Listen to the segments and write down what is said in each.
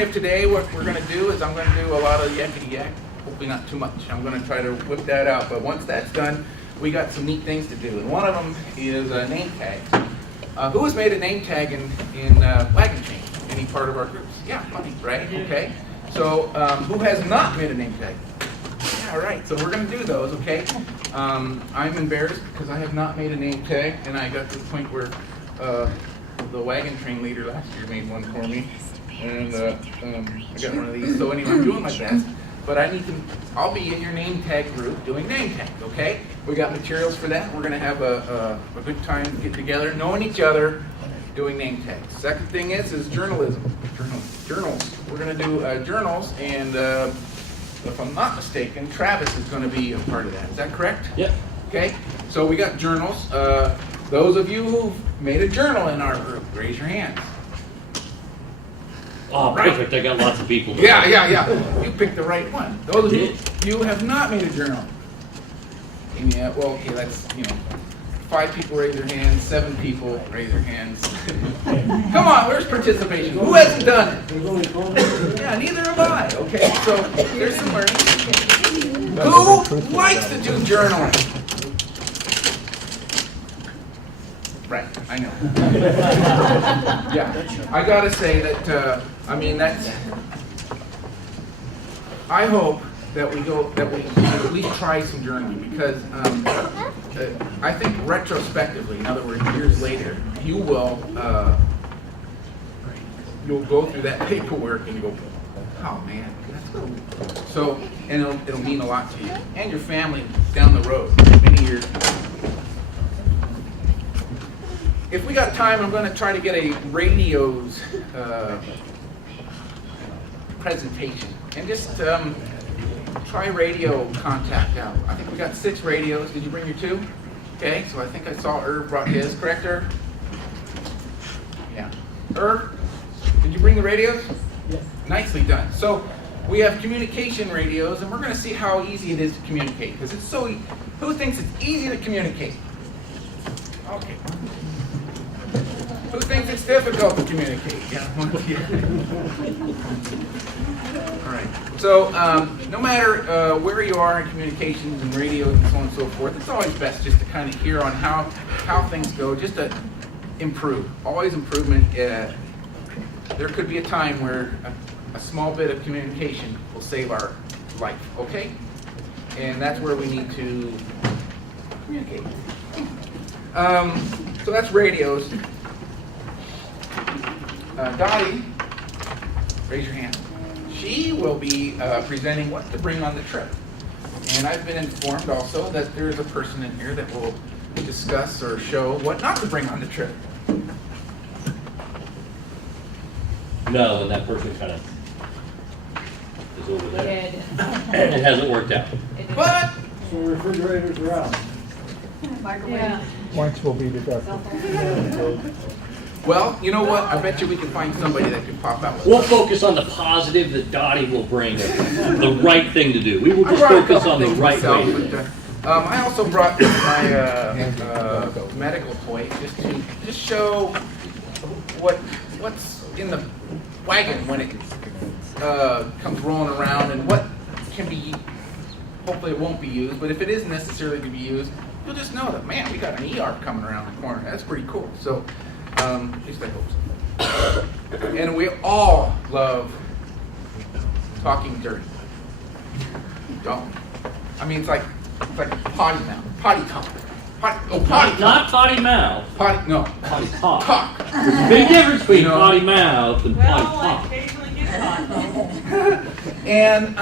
Today what we're going to do is I'm going to do a lot of yakety yak, hopefully not too much. I'm going to try to whip that out, but once that's done, we got some neat things to do, and one of them is a name tag. Who has made a name tag in Wagon Chain? Any part of our groups? Yeah, funny, right? Okay. So who has not made a name tag? Yeah, right. So we're going to do those, okay? I'm embarrassed because I have not made a name tag, and I got to the point where the Wagon Train leader last year made one for me, and I got one of these. So anyway, I'm doing my best, but I'll be in your name tag group doing name tags, okay? We got materials for that. We're going to have a good time, get together, knowing each other, doing name tags. Second thing is journalism. Journals. We're going to do journals, and if I'm not mistaken, Travis is going to be a part of that. Is that correct? Yep. Okay. So we got journals. Those of you who've made a journal in our group, raise your hands. Oh, perfect. I got lots of people. Yeah. You picked the right one. Those of you who have not made a journal. Yeah, well, okay, that's, 5 people raise their hands, 7 people raise their hands. Come on, where's participation? Who hasn't done it? Yeah, neither have I. Okay, so there's some learning. Who likes to do journaling? Right, I know. Yeah, I gotta say that, I hope that we at least try some journaling, because I think retrospectively, in other words, years later, you'll go through that paperwork and you go, oh man, that's cool. So, and it'll mean a lot to you and your family down the road, many years. If we got time, I'm going to try to get a radio's presentation and just try radio contact out. I think we got 6 radios. Did you bring your 2? Okay, so I think I saw Irv brought his. Correct, Irv? Yeah. Irv, did you bring the radios? Yes. Nicely done. So we have communication radios, and we're going to see how easy it is to communicate, because it's so. Who thinks it's easy to communicate? Okay. Who thinks it's difficult to communicate? Yeah. All right. So no matter where you are in communications and radios and so on and so forth, it's always best just to kind of hear on how things go, just to improve. Always improvement. There could be a time where a small bit of communication will save our life. Okay? And that's where we need to communicate. So that's radios. Dottie, raise your hand. She will be presenting what to bring on the trip. And I've been informed also that there is a person in here that will discuss or show what not to bring on the trip. No, and that person kind of is over there. It hasn't worked out. But So refrigerators are out. Yeah. Points will be deducted. well, you know what? I bet you we can find somebody that can pop out with We'll us. focus on the positive that Dottie will bring, the right thing to do. We will I just brought a focus couple on the things right myself, way to do but, it. I also brought my medical toy just to show what's in the wagon when it comes rolling around, and what can be. Hopefully, it won't be used, but if it is necessarily to be used, you'll just know that, man, we got an ER coming around the corner. That's pretty cool. So, at least I hope so. And we all love talking dirty. Don't. I mean, it's like potty mouth, potty talk, potty talk. Not potty mouth. Potty, no. Potty talk. Talk. There's a big difference between You know. potty mouth and potty Well, I talk. occasionally get caught. And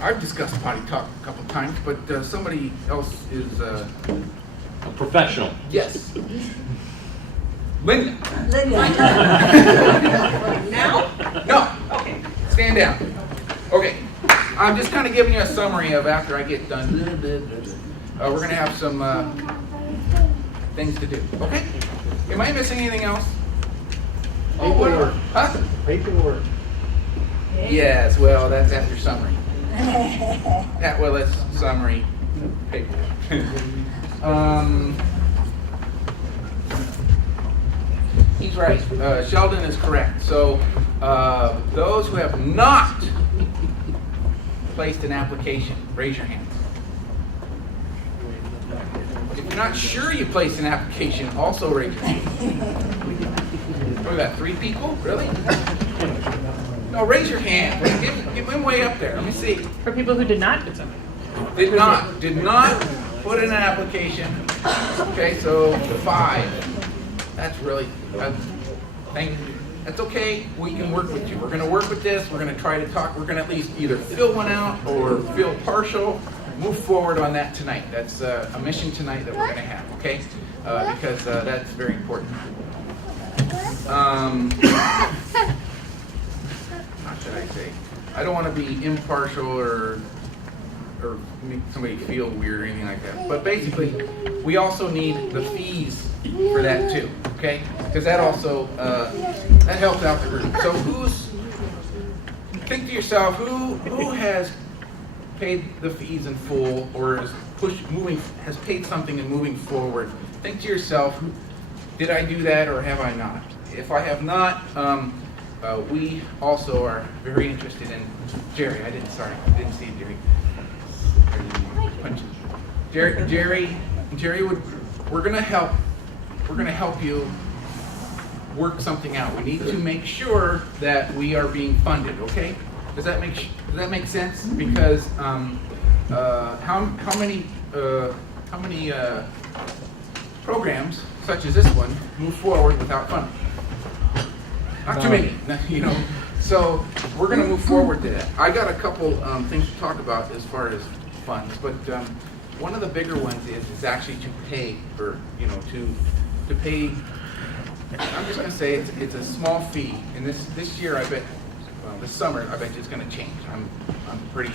I've discussed potty talk a couple times, but somebody else is, A professional. yes. Linda. Now? No, Okay. stand down. Okay, I'm just kind of giving you a summary of after I get done. We're going to have some things to do, okay? Am I missing anything else? Paperwork. Huh? Paperwork. Yes, well, that's after summary. That's summary paperwork. he's right. Sheldon is correct. So those who have not placed an application, raise your hands. If you're not sure you placed an application, also raise your hand. What, we got 3 people? Really? No, raise your hand. Give them way up there. Let me see. For people who did not? Did not put in an application. Okay, so 5. That's really, that's okay. We can work with you. We're going to work with this. We're going to try to talk. We're going to at least either fill one out or fill partial. Move forward on that tonight. That's a mission tonight that we're going to have, okay? Because that's very important. How should I say? I don't want to be impartial or make somebody feel weird or anything like that. But basically, we also need the fees for that too, okay? Because that also that helps out the group. So think to yourself, who has paid the fees in full or has paid something and moving forward? Think to yourself, did I do that or have I not? If I have not, we also are very interested in Jerry. I didn't see Jerry. Jerry we're gonna help you work something out. We need to make sure that we are being funded, okay? Does that make sense? Because how many programs such as this one move forward without funding? Not too many, you know. So we're going to move forward to that. I got a couple things to talk about as far as funds, but one of the bigger ones is actually to pay for, you know, to pay. I'm just going to say it's a small fee, and this year I bet. Well, this summer, I bet you it's going to change. I'm pretty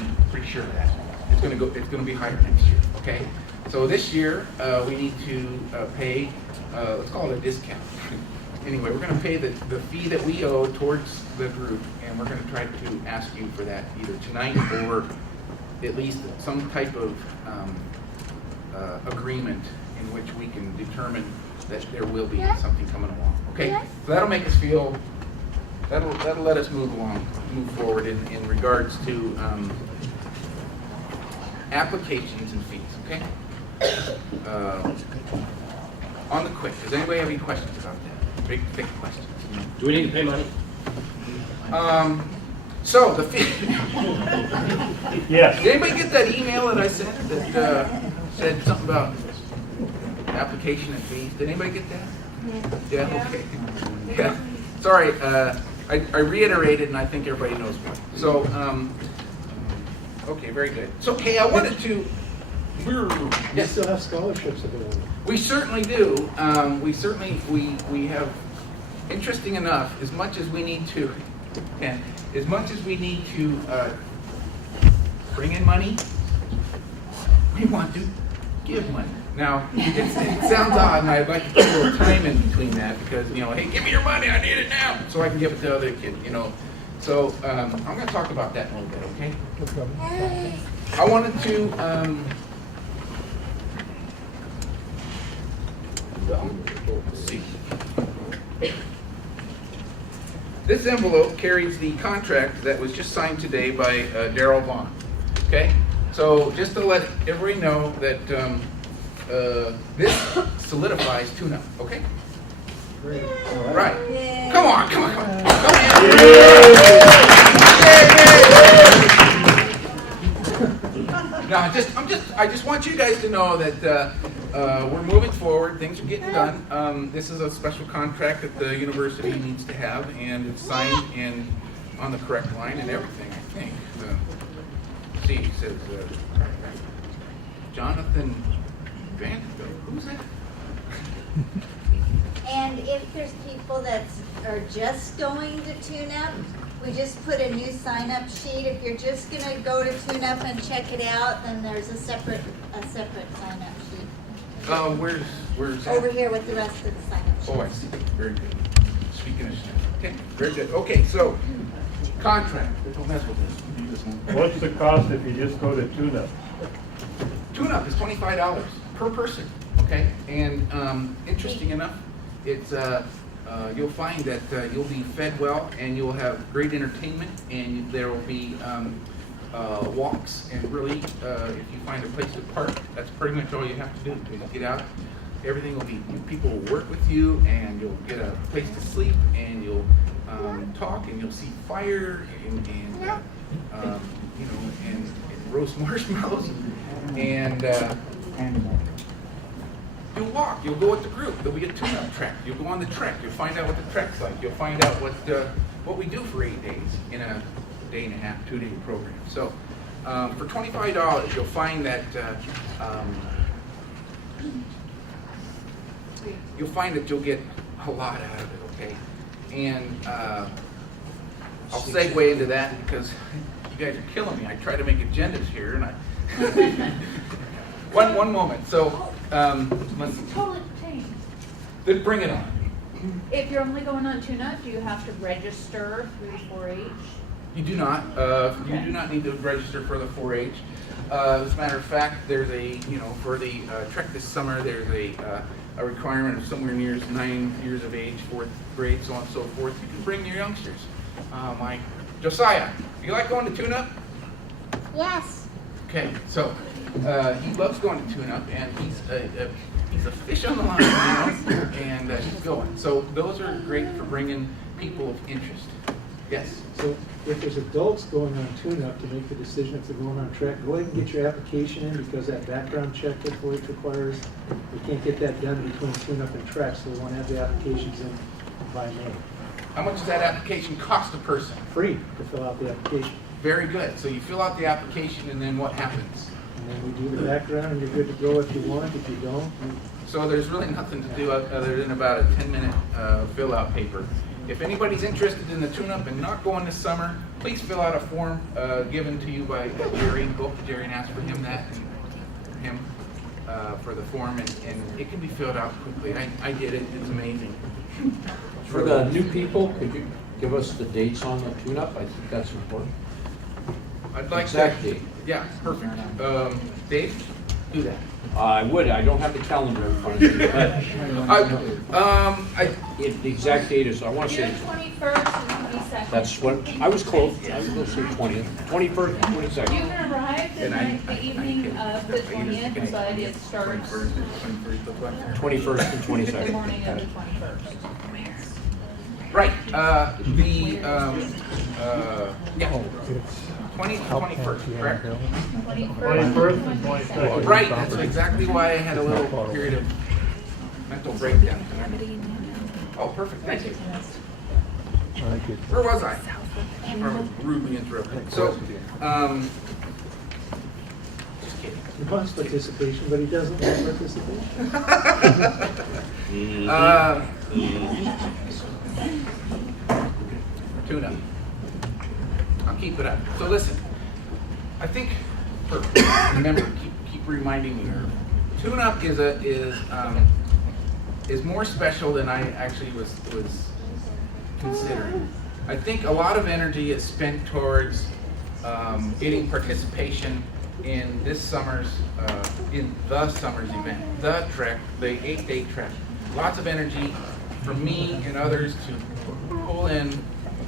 sure of that. It's going to be higher next year. Okay. So this year we need to pay. Let's call it a discount. Anyway, we're going to pay the fee that we owe towards the group, and we're going to try to ask you for that either tonight or at least some type of agreement in which we can determine that there will be something coming along. Okay. So that'll make us feel. That'll let us move forward in regards to applications and fees, okay? On the quick, does anybody have any questions about that? Big questions. Do we need to pay money? So the fee. Yes. Did anybody get that email that I sent that said something about application and fees? Did anybody get that? Yeah. Okay. Yeah. Sorry. I reiterated, and I think everybody knows why. So, okay, very good. So, hey, I wanted to. We still have scholarships available. We certainly do. We have. Interesting enough, as much as we need to bring in money, we want to give money. Now, it sounds odd, and I'd like to put a little time in between that because, you know, hey, give me your money, I need it now, so I can give it to other kids, you know. So I'm going to talk about that in a little bit, okay? Okay. I wanted to, let's see. This envelope carries the contract that was just signed today by Darrell Vaughn, okay? So just to let everybody know that this solidifies tune-up, okay? Great. Right. Come on. Come on. No, I just want you guys to know that we're moving forward. Things are getting done. This is a special contract that the university needs to have, and it's signed and on the correct line and everything, I think. See, it says Jonathan Vanderbilt. Who's that? And if there's people that are just going to tune up, we just put a new sign-up sheet. If you're just going to go to tune up and check it out, then there's a separate sign-up sheet. Where's that? Over here with the rest of the sign-up sheets. Oh, I see. Very good. Speaking of stuff. Okay, very good. Okay, so contract. Don't mess with this. What's the cost if you just go to tune-up? Tune-up is $25 per person. Okay, and interesting enough, it's you'll find that you'll be fed well, and you'll have great entertainment, and there will be walks, and really, if you find a place to park, that's pretty much all you have to do. Is get out. Everything will be, people will work with you, and you'll get a place to sleep, and you'll talk, and you'll see fire, and you know, and roast marshmallows, and you'll walk. You'll go with the group. There'll be a tune-up trek. You'll go on the trek. You'll find out what the trek's like. You'll find out what we do for 8 days in a day and a half, 2-day program. So for $25, you'll find that you'll get a lot out of it. Okay, and I'll segue into that because you guys are killing me. I try to make agendas here, and I one moment. So let's Totally changed. then bring it on. If you're only going on tune-up, do you have to register through 4-H? You do not. You do not need to register for the 4-H. As a matter of fact, there's for the trek this summer, there's a requirement of somewhere near 9 years of age, 4th grade, so on and so forth. You can bring your youngsters. Like Josiah, you like going to tune-up? Yes. Okay, so he loves going to tune-up, and he's a fish on the line, and he's going. So those are great for bringing people of interest. Yes. So if there's adults going on tune-up to make the decision if they're going on track, go ahead and get your application in, because that background check that 4-H requires, we can't get that done between tune-up and track, so we want to have the applications in by May. How much does that application cost a person? Free to fill out the application. Very good. So you fill out the application, and then what happens? And then we do the background, and you're good to go if you want. If you don't, So there's really nothing to do other than about a 10-minute fill-out paper. If anybody's interested in the tune-up and not going this summer, please fill out a form given to you by Jerry. Go up to Jerry and ask for him for the form, and it can be filled out quickly. I did it. It's amazing. For the new people, could you give us the dates on the tune-up? I think that's important. I'd like Exact that. date. Yeah, perfect. Dave, do that. I would, I don't have the calendar in front of me, but the exact date is, I want to June say, 21st and 22nd. that's what, I was close, I was going to say 20th, 21st and You 22nd. can arrive the evening of the 20th, but it starts 21st and the 22nd. morning of the 21st. Right. Yeah. 21st, correct? 21st and 22nd. Right. That's exactly why I had a little period of mental breakdown. Oh, perfect. Thank you. Where was I? Rudely interrupted. So, just kidding. he wants participation, but he doesn't want participation. Tune-up. I'll keep it up. So listen, I think, remember, keep reminding me. Tune-up is more special than I actually was considering. I think a lot of energy is spent towards getting participation in this summer's event, the trek, the 8-day trek. Lots of energy from me and others to pull in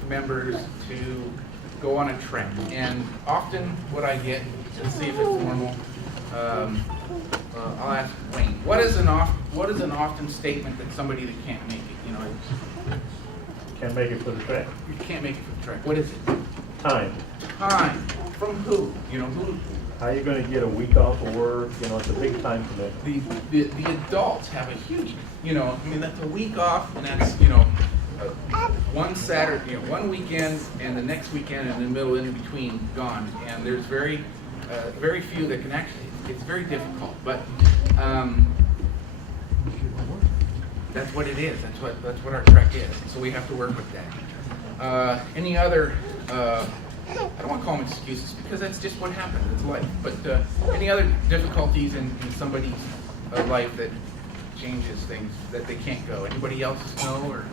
members to go on a trek. And often what I get, let's see if it's normal, I'll ask Wayne, what is an often statement that somebody that can't make it, Can't make it for the track. you can't make it for the trek, what is it? Time. Time. From who? Who? How are you gonna get a week off of work? It's a big time commitment. The adults have a huge, that's a week off, and that's, one Saturday, one weekend, and the next weekend, and the middle in between gone. And there's very few that can actually. It's very difficult, but that's what it is. That's what our trek is. So we have to work with that. Any other? I don't want to call them excuses because that's just what happens. It's life. But any other difficulties in somebody's life that changes things that they can't go? Anybody else know or?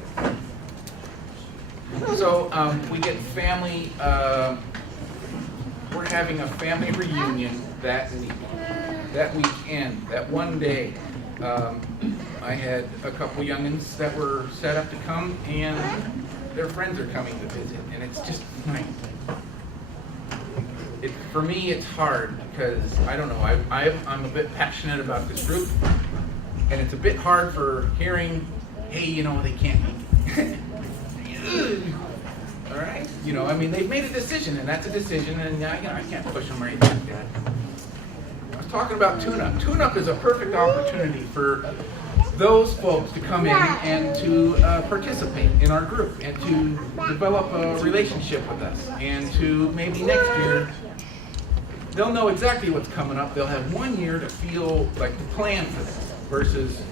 So we get family, we're having a family reunion that weekend, that one day. I had a couple youngins that were set up to come, and their friends are coming to visit, and it's just like, for me, it's hard because I don't know. I'm a bit passionate about this group, and it's a bit hard for hearing, hey, you know, they can't be. All right, you know, I mean, they've made a decision, and that's a decision, and I can't push them or anything like that. I was talking about tune-up. Tune-up is a perfect opportunity for those folks to come in and to participate in our group and to develop a relationship with us, and to maybe next year they'll know exactly what's coming up. They'll have 1 year to feel like to plan for this versus,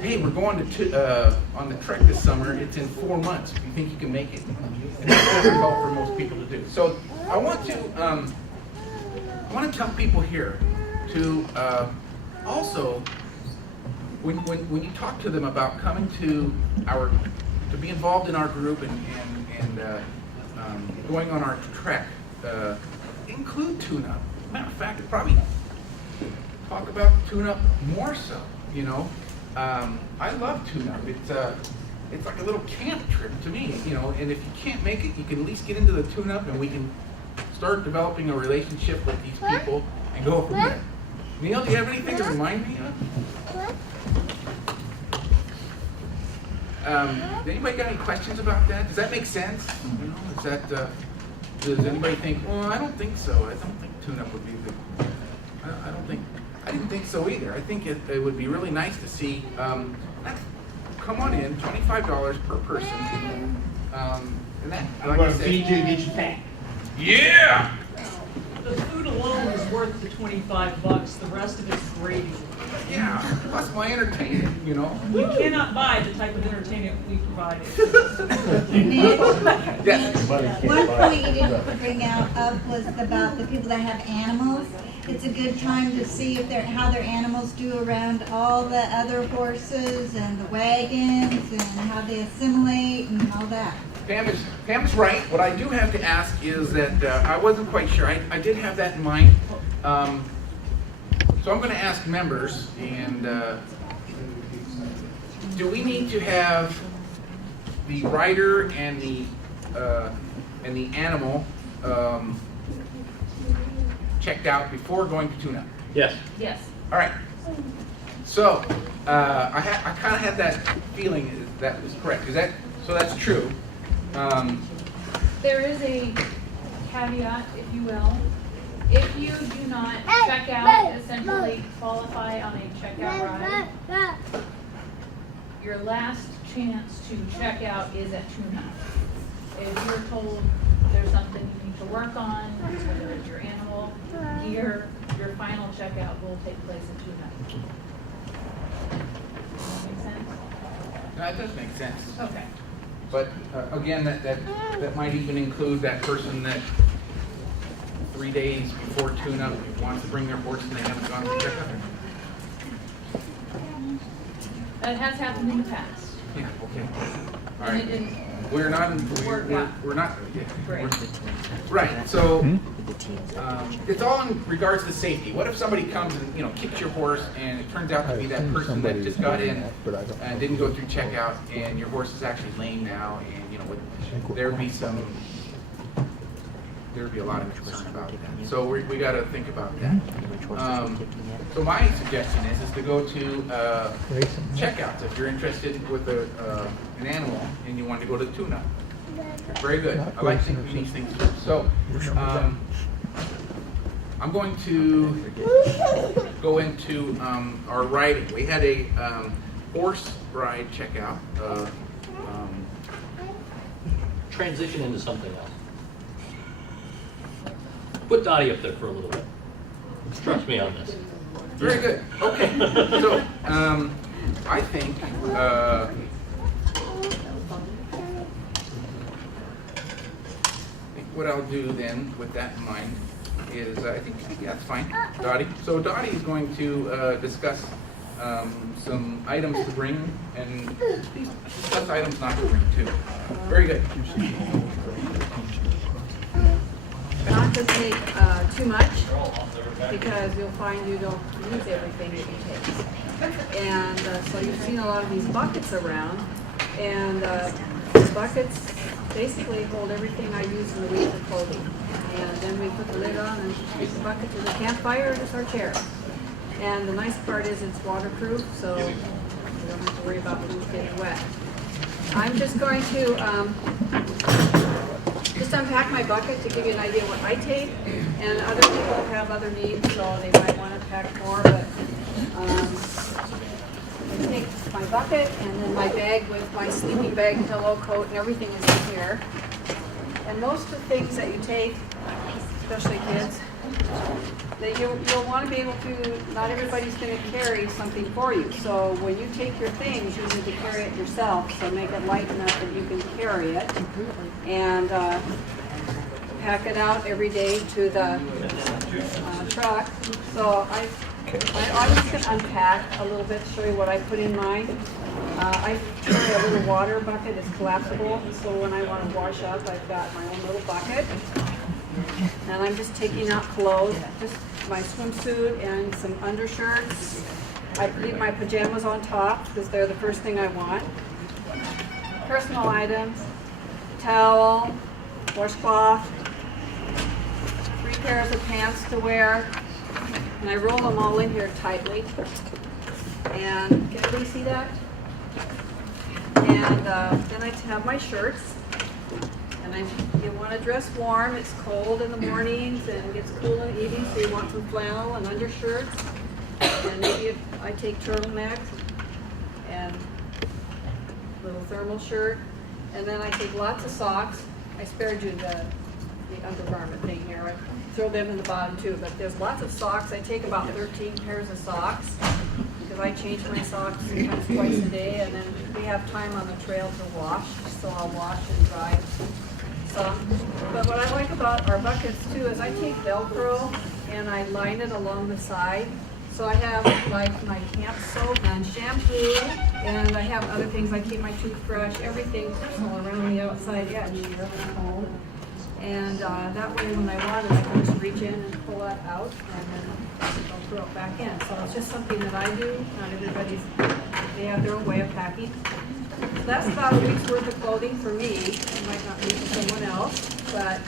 hey, we're going to on the trek this summer. It's in 4 months. Do you think you can make it? And that's difficult for most people to do. So I want to tell people here to also, when you talk to them about coming to be involved in our group and going on our trek, include tune-up. Matter of fact, probably talk about tune-up more so. You know, I love tune-up. It's like a little camp trip to me. You know, and if you can't make it, you can at least get into the tune-up, and we can start developing a relationship with these people and go from there. Neil, do you have anything to remind me of? Anybody got any questions about that? Does that make sense? You know, is that, does anybody think, well, I don't think so. I don't think tune-up would be good. I didn't think so either. I think it would be really nice to see, come on in, $25 per person. And that, like I said, feed you and get you fat. yeah! The food alone is worth the $25. The rest of it's gravy. Yeah, plus my entertainment, you know. You cannot buy the type of entertainment we provide. Yes. One point you didn't bring up was about the people that have animals. It's a good time to see if how their animals do around all the other horses and the wagons and how they assimilate and all that. Pam's right. What I do have to ask is that I wasn't quite sure. I did have that in mind. So I'm going to ask members, and do we need to have the rider and the animal checked out before going to tune-up? Yes. Yes. All right. So I kind of had that feeling that was correct. So that's true. There is a caveat, if you will. If you do not check out, essentially qualify on a checkout ride, your last chance to check out is at tune-up. If you're told there's something you need to work on, whether it's your animal, gear, your final checkout will take place at tune-up. Does that make sense? No, it does make sense. Okay. But again, that might even include that person that 3 days before tune-up wants to bring their horse and they haven't gone to check up. That has happened in the past. Yeah, okay. All And right. it didn't We're not, work we're out. not, yeah. Great. Right, so, it's all in regards to safety. What if somebody comes and, you know, kicks your horse and it turns out to be that person that just got in and didn't go through checkout and your horse is actually lame now and, you know, there'd be a lot of concern about that. So we gotta think about that. So my suggestion is to go to checkouts if you're interested with an animal and you want to go to tune-up. Very good. I like thinking these things through. So I'm going to go into our riding. We had a horse ride checkout. Transition into something else. Put Dottie up there for a little bit. Trust me on this. Very good. Okay. So I think what I'll do then, with that in mind, is I think that's fine, Dottie. So Dottie is going to discuss some items to bring and discuss items not to bring too. Very good. Not to take too much, because you'll find you don't use everything that you take. And so you've seen a lot of these buckets around, and the buckets basically hold everything I use in the week for clothing. And then we put the lid on and take the bucket to the campfire, and it's our chair. And the nice part is it's waterproof, so you don't have to worry about things getting wet. I'm just going to just unpack my bucket to give you an idea what I take, and other people have other needs, so they might want to pack more, but I take my bucket and then my bag with my sleeping bag, pillow, coat, and everything is in here. And most of the things that you take, especially kids, that you'll want to be able to, not everybody's going to carry something for you. So when you take your things, you need to carry it yourself. So make it light enough that you can carry it. And pack it out every day to the truck. So I'm just going to unpack a little bit to show you what I put in mine. I carry a little water bucket. It's collapsible. So when I want to wash up, I've got my own little bucket. And I'm just taking out clothes, just my swimsuit and some undershirts. I leave my pajamas on top because they're the first thing I want. Personal items, towel, washcloth, 3 pairs of pants to wear, and I roll them all in here tightly. And can everybody see that? And then I have my shirts. And you want to dress warm. It's cold in the mornings and it gets cool in the evenings, so you want some flannel and undershirts. And maybe I take turtleneck and a little thermal shirt. And then I take lots of socks. I spared you the undergarment thing here. I throw them in the bottom too, but there's lots of socks. I take about 13 pairs of socks because I change my socks sometimes twice a day, and then we have time on the trail to wash, so I'll wash and dry. But what I like about our buckets too is I take Velcro and I line it along the side. So I have like my camp soap and shampoo, and I have other things. I keep my toothbrush, everything personal around the outside edge here at home. And that way when I want it, I can just reach in and pull it out, and then I'll throw it back in. So it's just something that I do. Not everybody's, they have their own way of packing. So that's about a week's worth of clothing for me. It might not be for someone else, but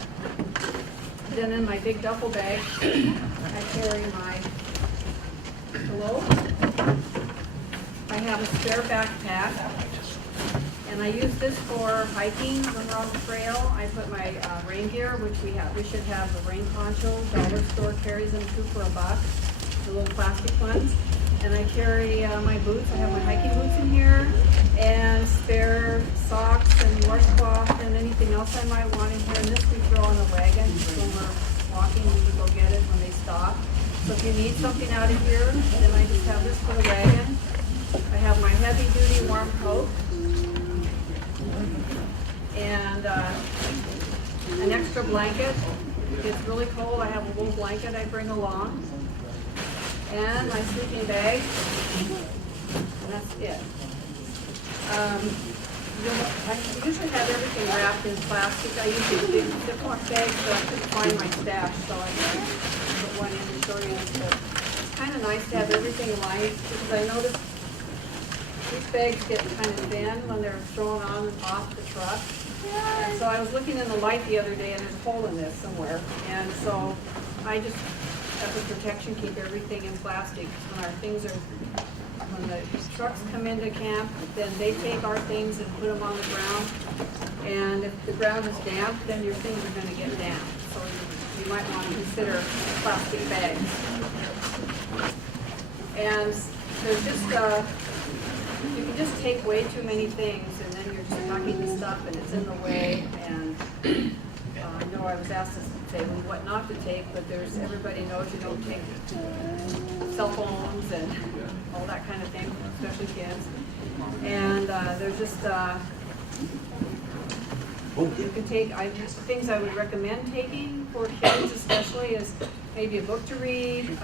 then in my big duffel bag, I carry my pillow. I have a spare backpack, and I use this for hiking when we're on the trail. I put my rain gear, which we should have the rain ponchos. Dollar store carries them 2 for $1, the little plastic ones. And I carry my boots. I have my hiking boots in here, and spare socks and washcloth and anything else I might want in here. And this we throw on the wagon when we're walking. We can go get it when they stop. So if you need something out of here, then I just have this for the wagon. I have my heavy-duty warm coat and an extra blanket. If it gets really cold, I have a little blanket I bring along. And my sleeping bag, and that's it. I usually have everything wrapped in plastic. I use these big Ziploc bags, but I couldn't find my stash, so I put one in to show you. But it's kind of nice to have everything lined, because I noticed these bags get kind of thin when they're thrown on and off the truck. And so I was looking in the light the other day, and there's a hole in this somewhere. And so I just, as a protection, keep everything in plastic. When our things are, when the trucks come into camp, then they take our things and put them on the ground. And if the ground is damp, then your things are going to get damp. So you might want to consider plastic bags. And there's just, you can just take way too many things, and then you're just tucking the stuff, and it's in the way. And I know I was asked to say what not to take, but everybody knows you don't take cell phones and all that kind of thing, especially kids. And there's just, you can take, things I would recommend taking for kids especially is maybe a book to read,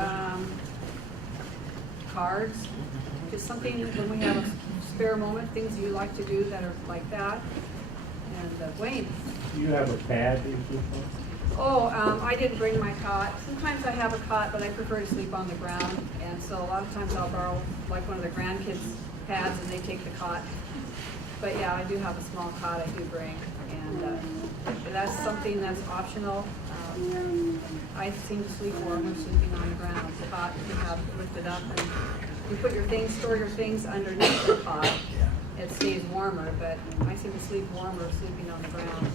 cards, just something when we have a spare moment, things you like to do that are like that. And Wayne. Do you have a pad that you keep on? I didn't bring my cot. Sometimes I have a cot, but I prefer to sleep on the ground. And so a lot of times I'll borrow like one of the grandkids' pads and they take the cot. But yeah, I do have a small cot I do bring. And that's something that's optional. I seem to sleep warmer sleeping on the ground. The cot you can have lifted up and you put your things, store your things underneath the cot. It stays warmer, but I seem to sleep warmer sleeping on the ground.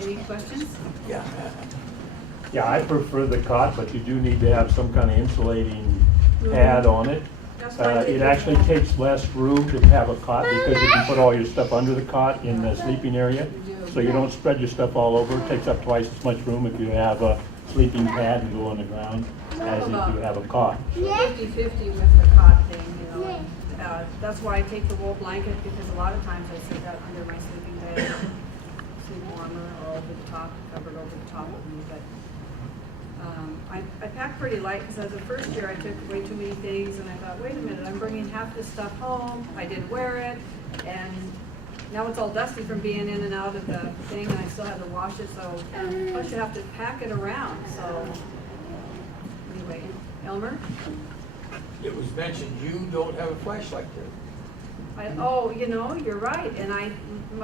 Any questions? Yeah, I prefer the cot, but you do need to have some kind of insulating pad on it. That's why I take It the actually pad. takes less room to have a cot because you can put all your stuff under the cot in the sleeping area. So you don't spread your stuff all over. It takes up twice as much room if you have a sleeping pad and go on the ground as if you have a cot. 50-50 with the cot thing, you know. That's why I take the wool blanket because a lot of times I sleep out under my sleeping bag, sleep warmer or over the top, covered over the top of me. But I pack pretty light because as a first year I took way too many things and I thought, wait a minute, I'm bringing half this stuff home. I didn't wear it, and now it's all dusty from being in and out of the thing, and I still have to wash it. So plus you have to pack it around. So anyway, Elmer. It was mentioned you don't have a flashlight there. Oh, you know, you're right, and I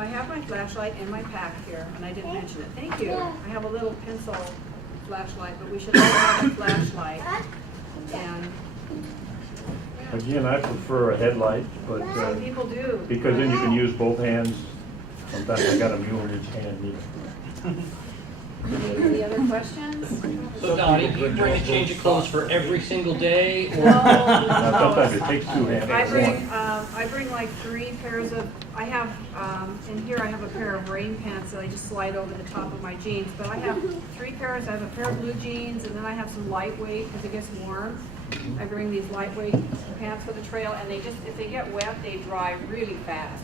have my flashlight in my pack here, and I didn't mention it. Thank you. I have a little pencil flashlight, but we should all have a flashlight. And Again, I prefer a headlight, but some people do. because then you can use both hands. Sometimes I got a mule in each hand. Any other questions? So Donnie, do you bring a change of clothes for every single day? Or Now, sometimes it takes two hands. I bring like 3 pairs of, I have, in here I have a pair of rain pants that I just slide over the top of my jeans, but I have 3 pairs. I have a pair of blue jeans, and then I have some lightweight because it gets warm. I bring these lightweight pants for the trail, and they just, if they get wet, they dry really fast.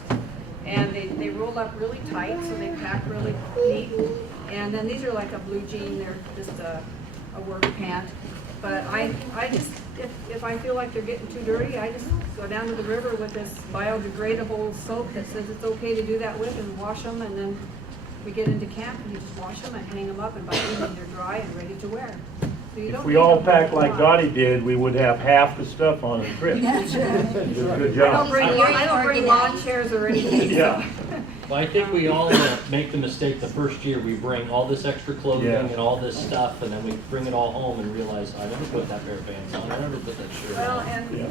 And they roll up really tight, so they pack really neat. And then these are like a blue jean, they're just a work pant. But I just, if I feel like they're getting too dirty, I just go down to the river with this biodegradable soap that says it's okay to do that with and wash them. And then we get into camp and you just wash them and hang them up, and by evening they're dry and ready to wear. So you don't If we need all them packed a like lot. Dottie did, we would have half the stuff on the trip. Good job. I don't bring lawn chairs or anything. Yeah. Well, I think we all make the mistake the first year, we bring all this extra clothing Yeah. and all this stuff, and then we bring it all home and realize, I never put that pair of pants on, I never put that shirt Well, on. and Yeah.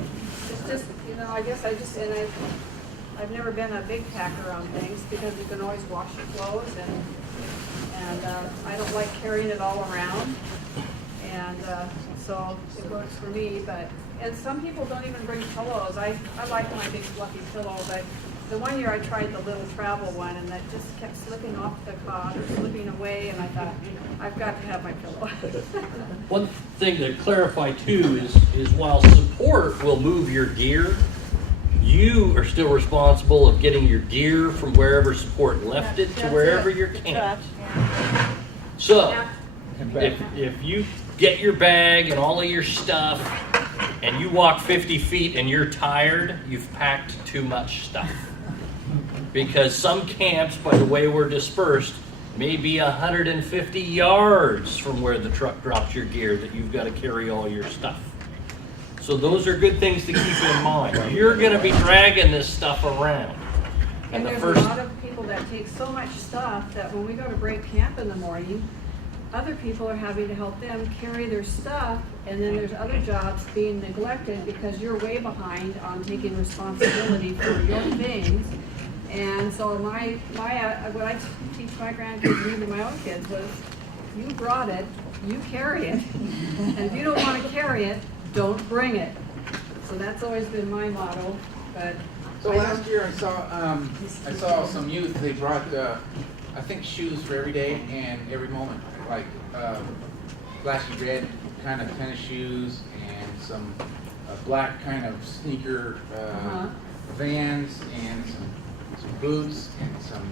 it's just, you know, I guess and I've never been a big packer on things because you can always wash your clothes, and I don't like carrying it all around, and so it works for me. And some people don't even bring pillows. I like my big fluffy pillow, but the one year I tried the little travel one, and that just kept slipping off the cot or slipping away, and I thought, I've got to have my pillow. One thing to clarify too is while support will move your gear, you are still responsible of getting your gear from wherever support left it to That's wherever it. you're camped. So, if you get your bag and all of your stuff and you walk 50 feet and you're tired, you've packed too much stuff. Because some camps, by the way we're dispersed, may be 150 yards from where the truck drops your gear that you've got to carry all your stuff. So those are good things to keep in mind. You're going to be dragging this stuff around. And the there's first, a lot of people that take so much stuff that when we go to break camp in the morning, other people are having to help them carry their stuff, and then there's other jobs being neglected because you're way behind on taking responsibility for your things. And so what I teach my grandkids and even my own kids was, you brought it, you carry it, and if you don't want to carry it, don't bring it. So that's always been my motto. But So last year I saw some youth, they brought, I think shoes for every day and every moment, like flashy red kind of tennis shoes and some black kind of sneaker Vans and some boots and some,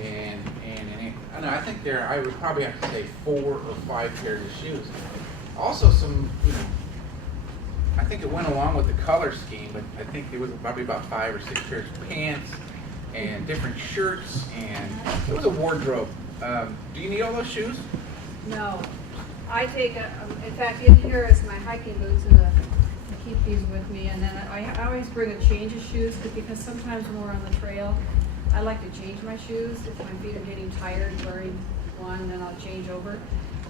and I don't know, I think I would probably have to say 4 or 5 pairs of shoes. Also some, I think it went along with the color scheme, but I think there was probably about 5 or 6 pairs of pants, and different shirts, and it was a wardrobe. Do you need all those shoes? No, I take in fact, in here is my hiking boots, and I keep these with me, and then I always bring a change of shoes, because sometimes when we're on the trail, I like to change my shoes. If my feet are getting tired wearing one, then I'll change over.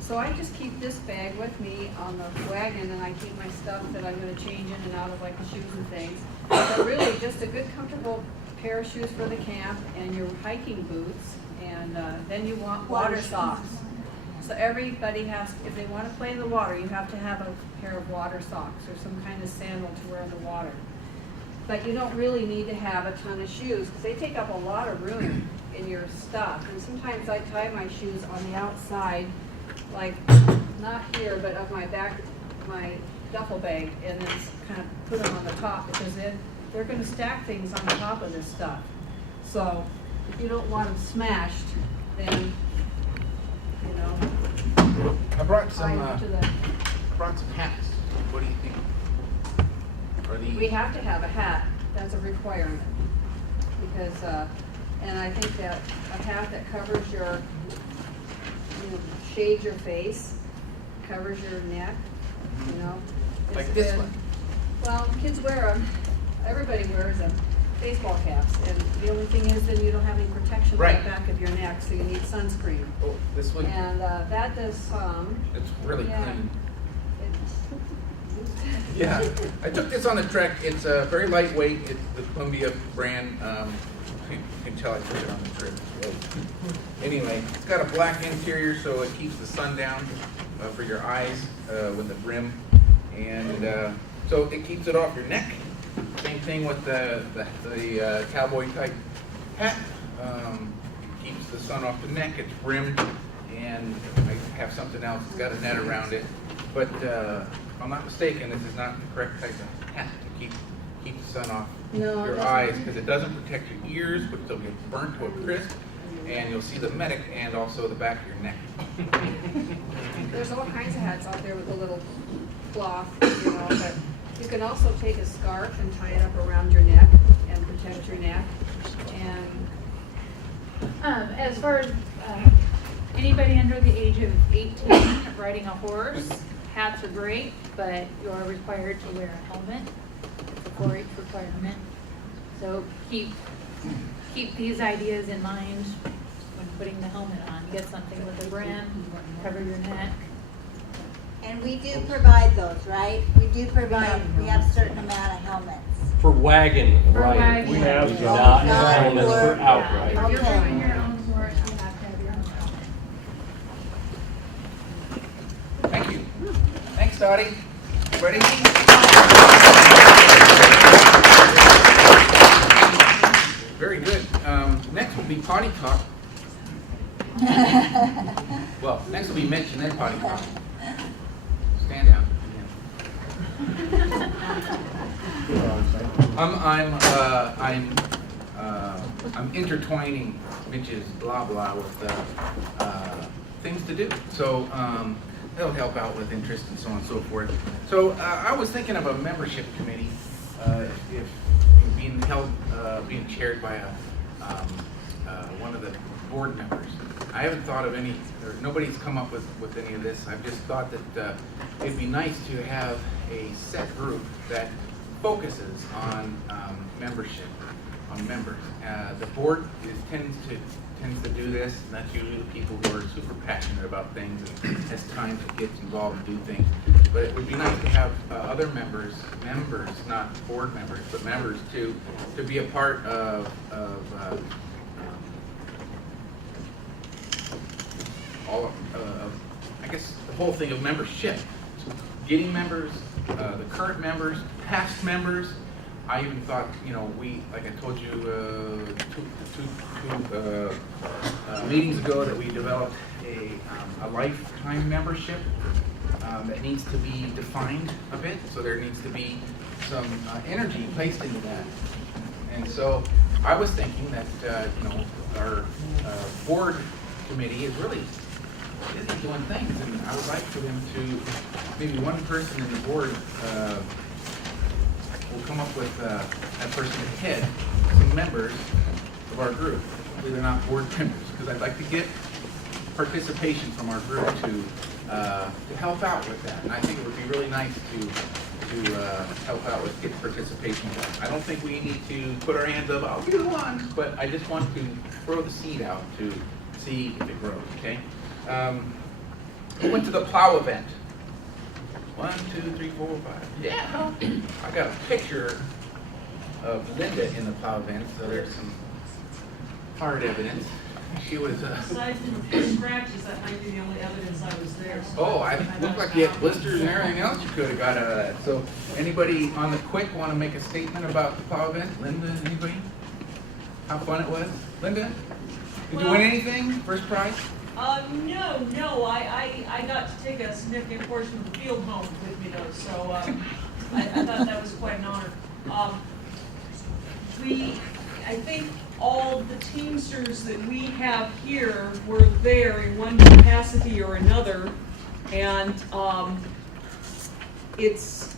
So I just keep this bag with me on the wagon, and I keep my stuff that I'm gonna change in and out of, like the shoes and things. But really, just a good, comfortable pair of shoes for the camp, and your hiking boots, and then you want water socks. So everybody has, if they want to play in the water, you have to have a pair of water socks or some kind of sandal to wear in the water. But you don't really need to have a ton of shoes, because they take up a lot of room in your stuff. And sometimes I tie my shoes on the outside, like not here, but of my back, my duffel bag, and then kind of put them on the top, because then they're going to stack things on the top of this stuff. So if you don't want them smashed, then, you know, I brought tie some, them to the. brought some hats. What do you think? Are these? We have to have a hat, that's a requirement, because, and I think that a hat that covers your, you know, shades your face, covers your neck, you know. Like it's this good. one? Well, kids wear them, everybody wears them, baseball caps, and the only thing is then you don't have any protection on Right. the back of your neck, so you need sunscreen. Oh, this one, And that does some. it's really Yeah. clean. It's- Yeah, I took this on the trek. It's very lightweight. It's the Columbia brand. You can tell I took it on the trip. So, anyway, it's got a black interior, so it keeps the sun down for your eyes with the brim, and so it keeps it off your neck. Same thing with the cowboy type hat. Keeps the sun off the neck. It's brimmed, and I have something else. It's got a net around it, but. If I'm not mistaken, this is not the correct type of hat to keep the sun off No, it your doesn't. eyes, because it doesn't protect your ears, but they'll get burnt to a crisp, and you'll see the medic and also the back of your neck. There's all kinds of hats out there with a little cloth, you know, but you can also take a scarf and tie it up around your neck and protect your neck. And As far as anybody under the age of 18 riding a horse, hats are great, but you are required to wear a helmet. It's a 4-H requirement. So keep these ideas in mind when putting the helmet on. Get something with a brim, cover your neck. And we do provide those, right? We do provide, we have a certain amount of helmets. For wagon For riding. wagon. We have We do some. not Not have helmets for- for Yeah, outright. if you're Okay. doing your own horse, you have to have your own helmet. Thank you. Thanks, Dottie. Ready? Very good. Next will be potty talk. Well, next will be Mitch and then potty talk. Stand down. I'm intertwining Mitch's blah blah with things to do. So that'll help out with interest and so on and so forth. So I was thinking of a membership committee, if being chaired by one of the board members. I haven't thought of any, or nobody's come up with any of this. I've just thought that it'd be nice to have a set group that focuses on membership, on members. The board tends to do this, and that's usually the people who are super passionate about things and has time to get involved and do things. But it would be nice to have other members, not board members, but members to be a part of all of, I guess, the whole thing of membership. So getting members, the current members, past members. I even thought, like I told you two meetings ago, that we developed a lifetime membership that needs to be defined a bit. So there needs to be some energy placed into that. And so I was thinking that our board committee is really busy doing things, and I would like for them to, maybe one person in the board will come up with that person to head some members of our group. Hopefully they're not board members, because I'd like to get participation from our group to help out with that. And I think it would be really nice to help out with get participation done. I don't think we need to put our hands up, I'll do one, but I just want to throw the seed out to see if it grows, okay? We went to the plow event. 1, 2, 3, 4, 5. Yeah, I got a picture of Linda in the plow event, so there's some hard evidence. She was. Aside from the scratches, that might be the only evidence I was there. So Oh, I looked like you had blisters and everything else you could have got out of that. So, anybody on the quick want to make a statement about the plow event? Linda, anybody? How fun it was? Linda, did you win anything? First prize? No, I got to take a significant portion of the field home with me though, so I thought that was quite an honor. I think all the Teamsters that we have here were there in one capacity or another, and it's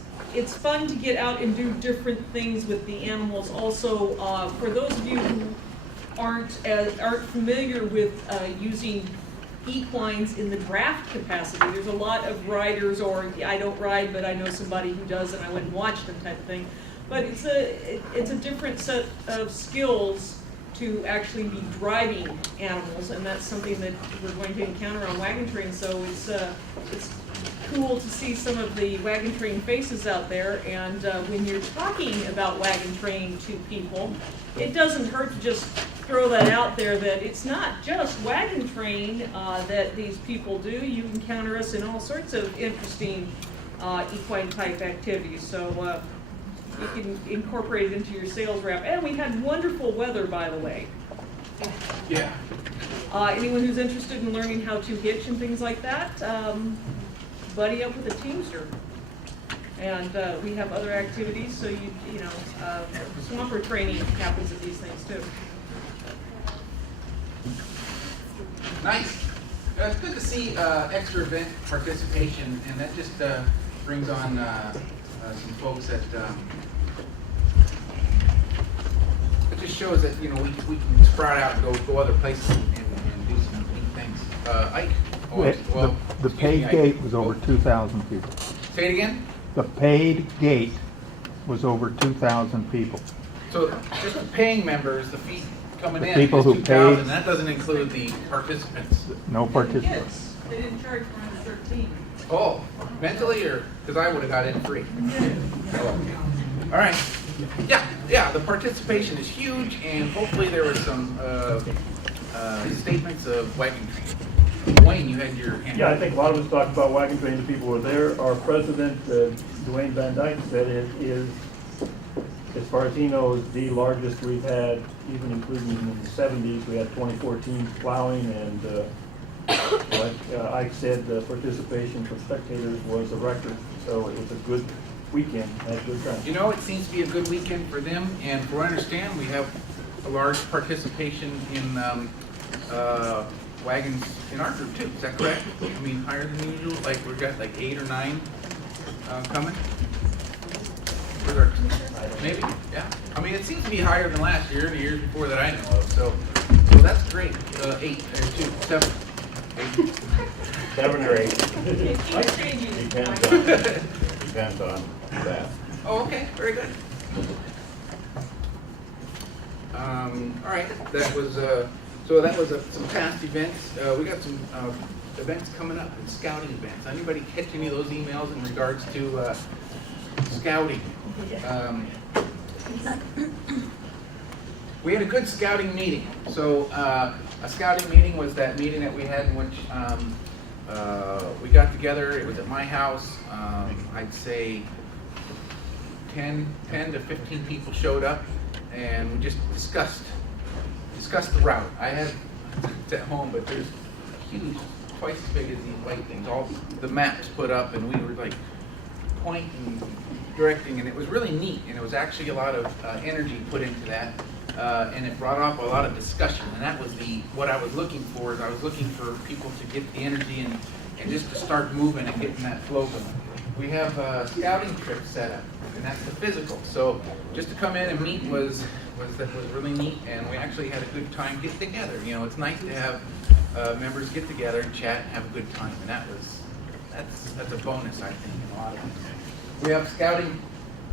fun to get out and do different things with the animals. Also, for those of you who aren't familiar with using equines in the draft capacity, there's a lot of riders, or I don't ride, but I know somebody who does, and I went and watched them type of thing. But it's a different set of skills to actually be driving animals, and that's something that we're going to encounter on Wagon Train. So it's cool to see some of the Wagon Train faces out there. And when you're talking about Wagon Train to people, it doesn't hurt to just throw that out there that it's not just Wagon Train that these people do. You encounter us in all sorts of interesting equine type activities. So you can incorporate it into your sales rep. And we had wonderful weather, by the way. Yeah. Anyone who's interested in learning how to hitch and things like that, buddy up with a Teamster. And we have other activities, so swamper training happens at these things too. Nice. It's good to see extra event participation, and that just brings on some folks that it just shows that we can sprout out and go other places and do some neat things. Ike. The paid gate was over 2,000 people. Say it again. The paid gate was over 2,000 people. So just the paying members, the fee coming in, people is who 2,000. paid. That doesn't include the participants. No participants. Yes, they didn't charge for under 13. Oh, mentally, or because I would have got in free. All right. Yeah. The participation is huge, and hopefully there were some statements of Wagon Train. Wayne, you had your hand. Yeah, I think a lot of us talked about Wagon Train. The people were there. Our president, Dwayne Van Dyke, said it is, as far as he knows, the largest we've had, even including in the 70s. We had 24 teams plowing, and like Ike said, the participation for spectators was a record. So it was a good weekend. Had a good time. It seems to be a good weekend for them, and from what I understand, we have a large participation in wagons in our group too. Is that correct? I mean, higher than usual. Like we've got like 8 or 9 coming. Maybe, yeah. I mean, it seems to be higher than last year and the years before that I know of. So that's great. 8 or 2, 7. 8. 7 or 8. It keeps changing. Depends on that. Oh, okay, very good. All right, that was some past events. We got some events coming up, and scouting events. Anybody catch any of those emails in regards to scouting? We had a good scouting meeting. So a scouting meeting was that meeting that we had in which we got together. It was at my house. I'd say 10 to 15 people showed up, and we just discussed the route. I had it at home, but there's huge, twice as big as these white things, all the maps put up, and we were like pointing, directing, and it was really neat, and it was actually a lot of energy put into that, and it brought up a lot of discussion, and that was what I was looking for. Is I was looking for people to get the energy and just to start moving and getting that flow going. we have a scouting trip set up, and that's the physical. So just to come in and meet was really neat, and we actually had a good time get together. You know, it's nice to have members get together and chat and have a good time, and that's a bonus, I think, in a lot of things. We have scouting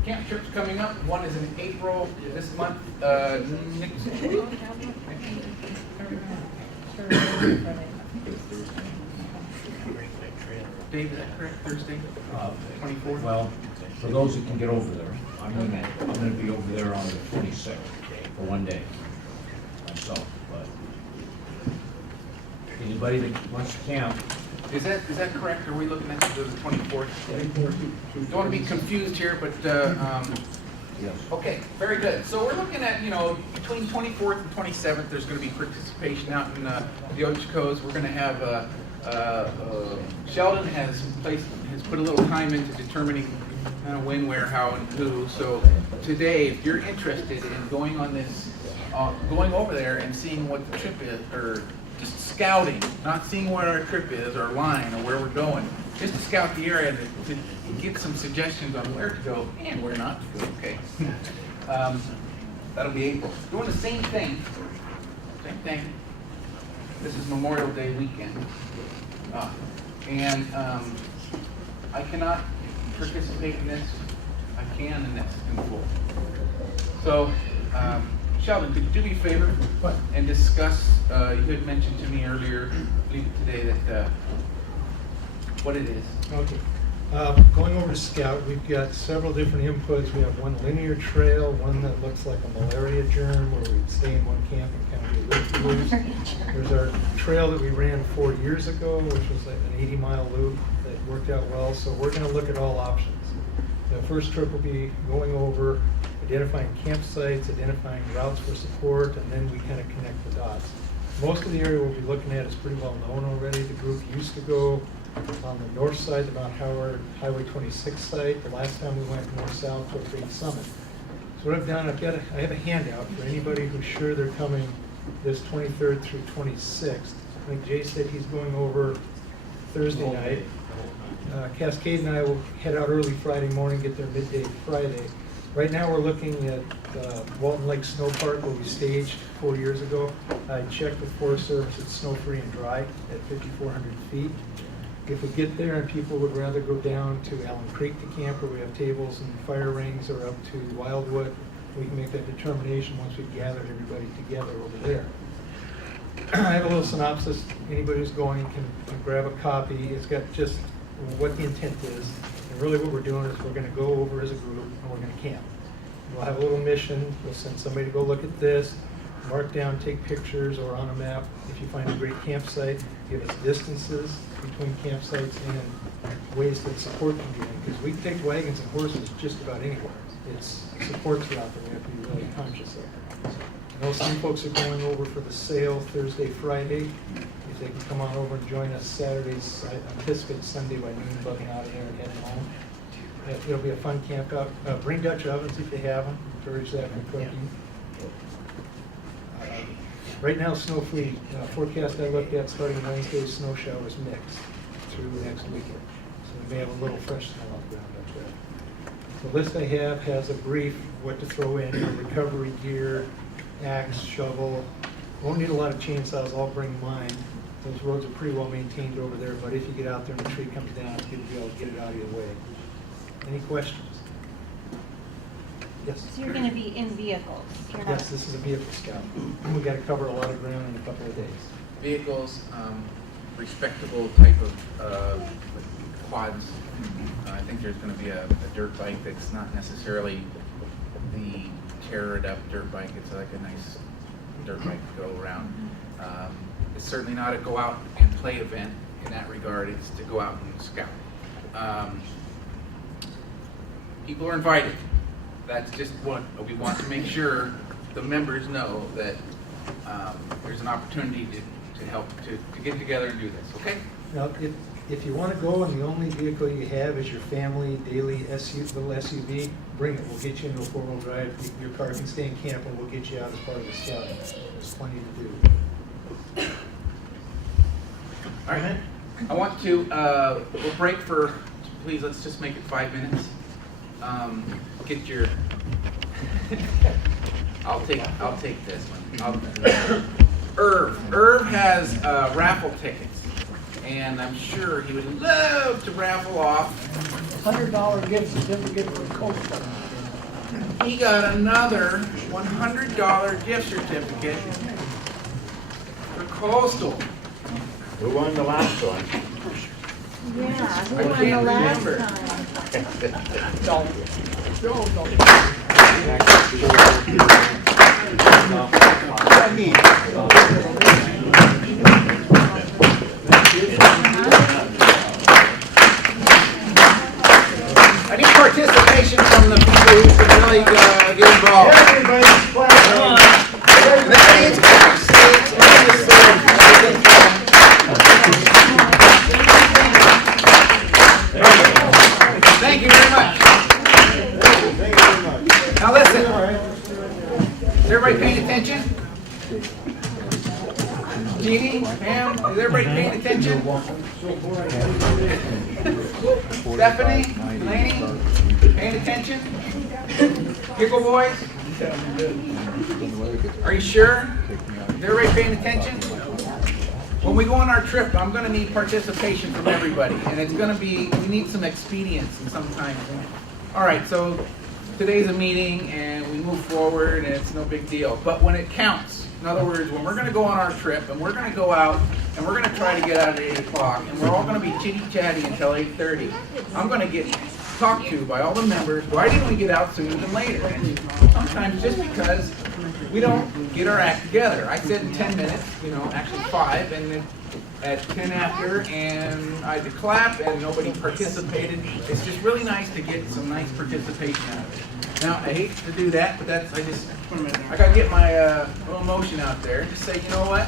camp trips coming up. One is in April this month. Dave, is that correct? Thursday, 24th? Well, for those that can get over there, I'm gonna be over there on the 26th for one day myself, but anybody that wants to camp. Is that correct? Are we looking at the 24th? Don't want to be confused here, but Yes. okay, very good. So we're looking at, you know, between 24th and 27th, there's going to be participation out in the Ochoco's. We're going to have Sheldon has put a little time into determining when, where, how, and who. So today, if you're interested in going on this, going over there and seeing what the trip is, or just scouting, not seeing what our trip is, our line, or where we're going, just to scout the area to get some suggestions on where to go and where not to go, okay? That'll be April. Doing the same thing. This is Memorial Day weekend. And I cannot participate in this. I can in this in full. So, Sheldon, could you do me a favor and discuss, you had mentioned to me earlier, I believe today, that what it is. Okay. Going over to Scout, we've got several different inputs. We have one linear trail, one that looks like a malaria germ where we'd stay in one camp and kind of get loose. There's our trail that we ran 4 years ago, which was like an 80-mile loop that worked out well. So we're going to look at all options. The first trip will be going over, identifying campsites, identifying routes for support, and then we kind of connect the dots. Most of the area we'll be looking at is pretty well known already. The group used to go on the north side, the Mount Howard Highway 26 site. The last time we went north-south to Big Summit. So what I've done, I have a handout for anybody who's sure they're coming this 23rd through 26th. I think Jay said he's going over Thursday night. Cascade and I will head out early Friday morning, get there midday Friday. Right now we're looking at Walton Lake Snow Park where we staged 4 years ago. I checked with Forest Service, it's snow-free and dry at 5,400 feet. If we get there and people would rather go down to Allen Creek to camp where we have tables and fire rings, or up to Wildwood, we can make that determination once we've gathered everybody together over there. I have a little synopsis. Anybody who's going can grab a copy. It's got just what the intent is. And really what we're doing is we're going to go over as a group and we're going to camp. We'll have a little mission. We'll send somebody to go look at this, mark down, take pictures, or on a map. If you find a great campsite, give us distances between campsites and ways that support can be in. Because we take wagons and horses just about anywhere. It's support's route that we have to be really conscious of. I know some folks are going over for the sale Thursday, Friday. If they can come on over and join us Saturdays, I anticipate Sunday by noon, bugging out of there and heading home. It'll be a fun camp out. Bring Dutch ovens if you have them. Encourage that for cooking. Right now, snow-free. Forecast I looked at starting Wednesday, snow showers mixed through next weekend. So we may have a little fresh snow on the ground up there. The list I have has a brief what to throw in: recovery gear, axe, shovel. Won't need a lot of chainsaws. I'll bring mine. Those roads are pretty well maintained over there, but if you get out there and the tree comes down, it's good to be able to get it out of your way. Any questions? Yes? So you're going to be in vehicles? You're not... Yes, this is a vehicle scout. We got to cover a lot of ground in a couple of days. Vehicles, respectable type of quads. I think there's going to be a dirt bike that's not necessarily the tear it up dirt bike. It's like a nice dirt bike to go around. It's certainly not a go out and play event in that regard. It's to go out and scout. People are invited. That's just what we want to make sure the members know, that there's an opportunity to help to get together and do this. Okay? Now, if you want to go and the only vehicle you have is your family daily little SUV, bring it. We'll get you into a four-wheel drive. Your car can stay in camp, and we'll get you out as part of the scouting. There's plenty to do. All right. I want to we'll break for please, let's just make it 5 minutes. Get your, I'll take this one. Irv has raffle tickets, and I'm sure he would love to raffle off. $100 gift certificate for Coastal. He got another $100 gift certificate for Coastal. Who won the last one? Yeah, I who won the can't last remember. time? I need participation from the people who can really get involved. Everybody's clapping. That means backstage, thank you very much. Now listen, is everybody paying attention? Jeannie, Pam, is everybody paying attention? Stephanie, Laney, paying attention? Giggle boys? Are you sure? Is everybody paying attention? When we go on our trip, I'm going to need participation from everybody, and it's going to be, we need some expedience and sometimes. All right, so today's a meeting, and we move forward, and it's no big deal. But when it counts, in other words, when we're going to go on our trip, and we're going to go out, and we're going to try to get out at 8 o'clock, and we're all going to be chitty-chatty until 8:30, I'm going to get talked to by all the members. Why didn't we get out sooner than later? Sometimes just because we don't get our act together. I said in 10 minutes, actually 5, and then at 10 after, and I had to clap, and nobody participated. It's just really nice to get some nice participation out of it. Now, I hate to do that, but I gotta get my little motion out there and just say, you know what?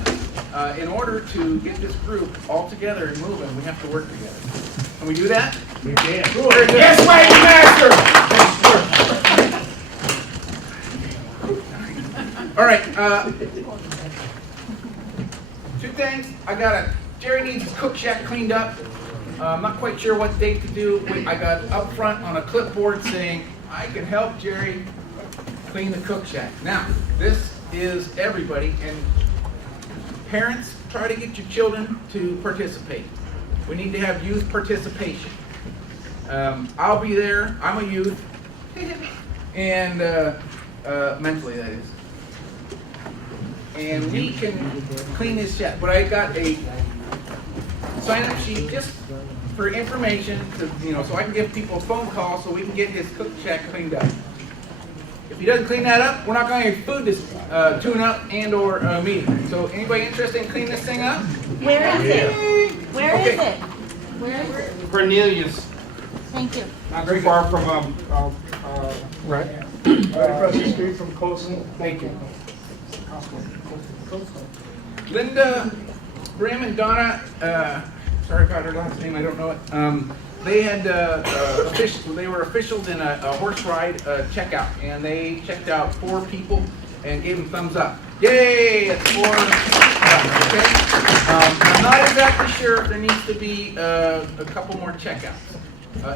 In order to get this group all together and moving, we have to work together. Can we do that? We can. Yes, Wagon Master! All right, 2 things. Jerry needs his cook shack cleaned up. I'm not quite sure what date to do. I got up front on a clipboard saying, I can help Jerry clean the cook shack. Now, this is everybody, and parents, try to get your children to participate. We need to have youth participation. I'll be there. I'm a youth, and mentally that is. And we can clean this shack. But I got a sign-up sheet just for information, so I can give people a phone call so we can get his cook shack cleaned up. If he doesn't clean that up, we're not going to have food this tune-up and/or meeting. So anybody interested in cleaning this thing up? Where is it? Where is it? Where is it? Cornelius, Thank you. not too far from, Right across the street from Colson. thank you. Linda, Brim, and Donna, sorry about her last name, I don't know it. They had they were officials in a horse ride checkout, and they checked out 4 people and gave them thumbs up. Yay! That's 4. Okay. I'm not exactly sure if there needs to be a couple more checkouts.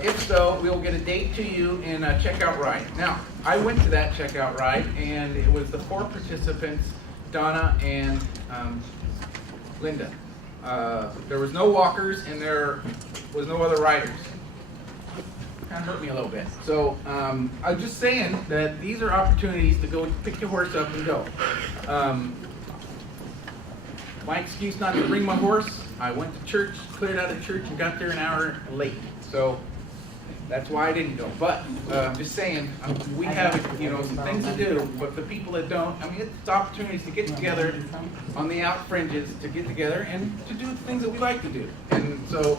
If so, we'll get a date to you in a checkout ride. Now, I went to that checkout ride, and it was the 4 participants, Donna and Linda. There was no walkers, and there was no other riders. Kind of hurt me a little bit. So I'm just saying that these are opportunities to go pick your horse up and go. My excuse not to bring my horse, I went to church, cleared out of church, and got there an hour late. So that's why I didn't go. But I'm just saying, we have some things to do. But the people that don't, it's opportunities to get together on the out fringes, to get together and to do the things that we like to do. And so,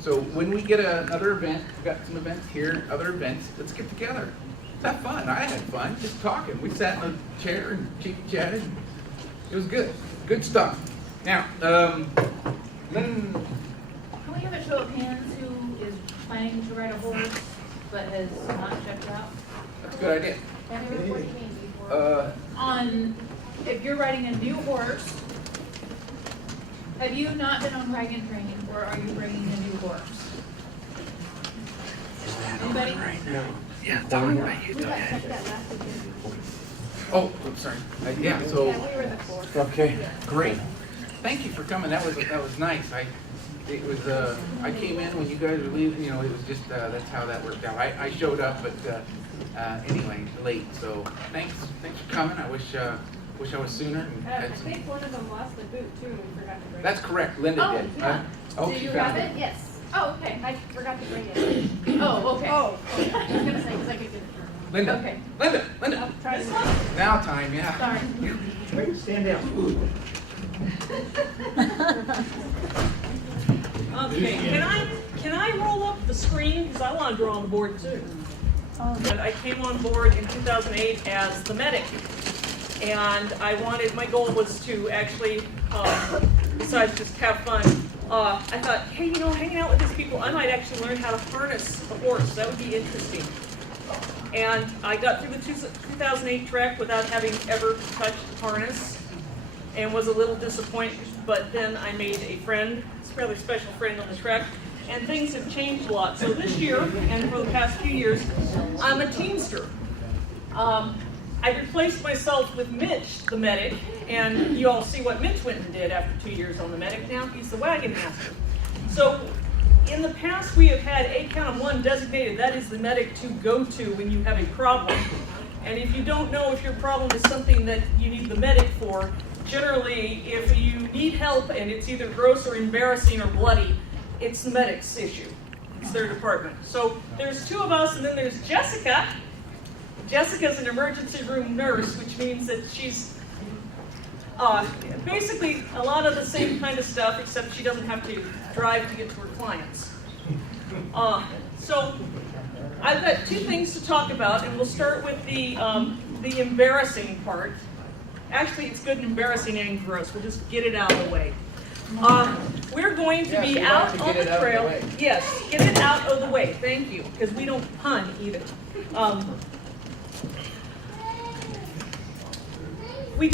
so when we get another event, we've got some events here, other events. Let's get together. Let's have fun. I had fun just talking. We sat in a chair and chit-chatted. It was good. Good stuff. Now, Lynn. Can we have a show of hands who is planning to ride a horse but has not checked out? That's a good idea. On, if you're riding a new horse, have you not been on wagon training, or are you bringing a new horse? Yeah, it's on. Oh, I'm sorry. Yeah, so. Yeah, we were the fourth. Okay, great. Thank you for coming. That was nice. It was I came in when you guys were leaving. You know, it was just that's how that worked out. I showed up, but anyway, late. So thanks for coming. I wish I was sooner. And I had some- think one of them lost the boot too, and we forgot to bring That's it. correct. Linda Oh, did. yeah. Oh, Do she you found have it? Yes. Oh, okay, I forgot to bring it. Oh, okay. Oh, okay. I was gonna say, because I could get it from. Linda. Okay. Linda. I'll try to. Now time, yeah. Sorry. Stand down. Okay, can I roll up the screen, because I want to draw on the board too. And I came on board in 2008 as the medic, and my goal was to actually, besides just have fun, I thought, hey, you know, hanging out with these people, I might actually learn how to harness a horse. That would be interesting. And I got through the 2008 trek without having ever touched a harness, and was a little disappointed, but then I made a friend, a rather special friend on the trek, and things have changed a lot. So this year, and for the past few years, I'm a teamster. I replaced myself with Mitch, the medic, and you all see what Mitch went and did after 2 years on the medic. Now he's the wagon master. So in the past, we have had a count of one designated. That is the medic to go to when you have a problem. And if you don't know if your problem is something that you need the medic for, generally, if you need help and it's either gross or embarrassing or bloody, it's the medic's issue. It's their department. So there's two of us, and then there's Jessica. Jessica's an emergency room nurse, which means that she's basically a lot of the same kind of stuff, except she doesn't have to drive to get to her clients. So I've got two things to talk about, and we'll start with the embarrassing part. Actually, it's good and embarrassing and gross. We'll just get it out of the way. We're going to be out on the trail. Yes, get it out of the way. Thank you, because we don't pun either. We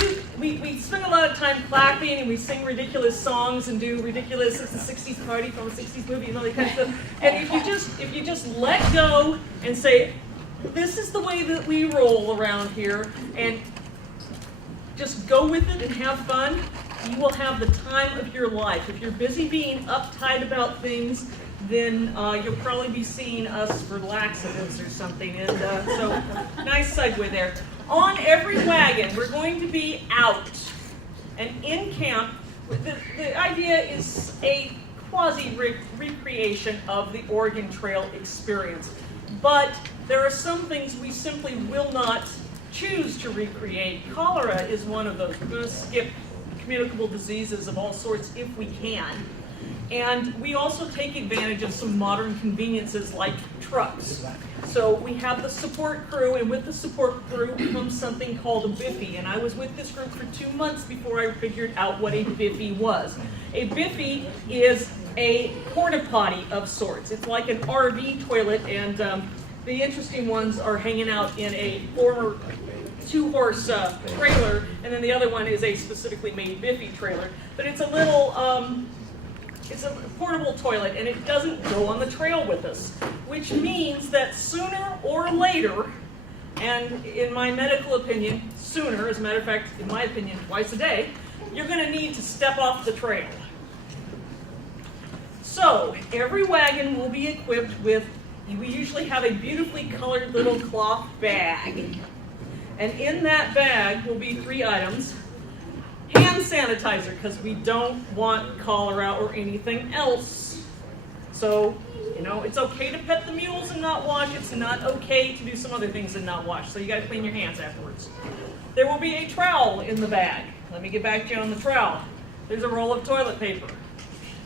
spend a lot of time clapping, and we sing ridiculous songs and do ridiculous, it's a 60s party from a 60s movie and all that kind of stuff. And if you just let go and say, this is the way that we roll around here, and just go with it and have fun, you will have the time of your life. If you're busy being uptight about things, then you'll probably be seeing us for laxatives or something. And so, nice segue there. On every wagon, we're going to be out. And in camp, the idea is a quasi-recreation of the Oregon Trail experience. But there are some things we simply will not choose to recreate. Cholera is one of those. We're going to skip communicable diseases of all sorts if we can. And we also take advantage of some modern conveniences like trucks. So we have the support crew, and with the support crew comes something called a biffy. And I was with this group for 2 months before I figured out what a biffy was. A biffy is a porta potty of sorts. It's like an RV toilet, and the interesting ones are hanging out in a former 2-horse trailer, and then the other one is a specifically made biffy trailer. But it's a little, it's a portable toilet, and it doesn't go on the trail with us, which means that sooner or later, and in my medical opinion, sooner, as a matter of fact, in my opinion, twice a day, you're going to need to step off the trail. So, every wagon will be equipped with, we usually have a beautifully colored little cloth bag. And in that bag will be 3 items. Hand sanitizer, because we don't want cholera or anything else. So, you know, it's okay to pet the mules and not wash. It's not okay to do some other things and not wash. So you got to clean your hands afterwards. There will be a trowel in the bag. Let me get back to you on the trowel. There's a roll of toilet paper.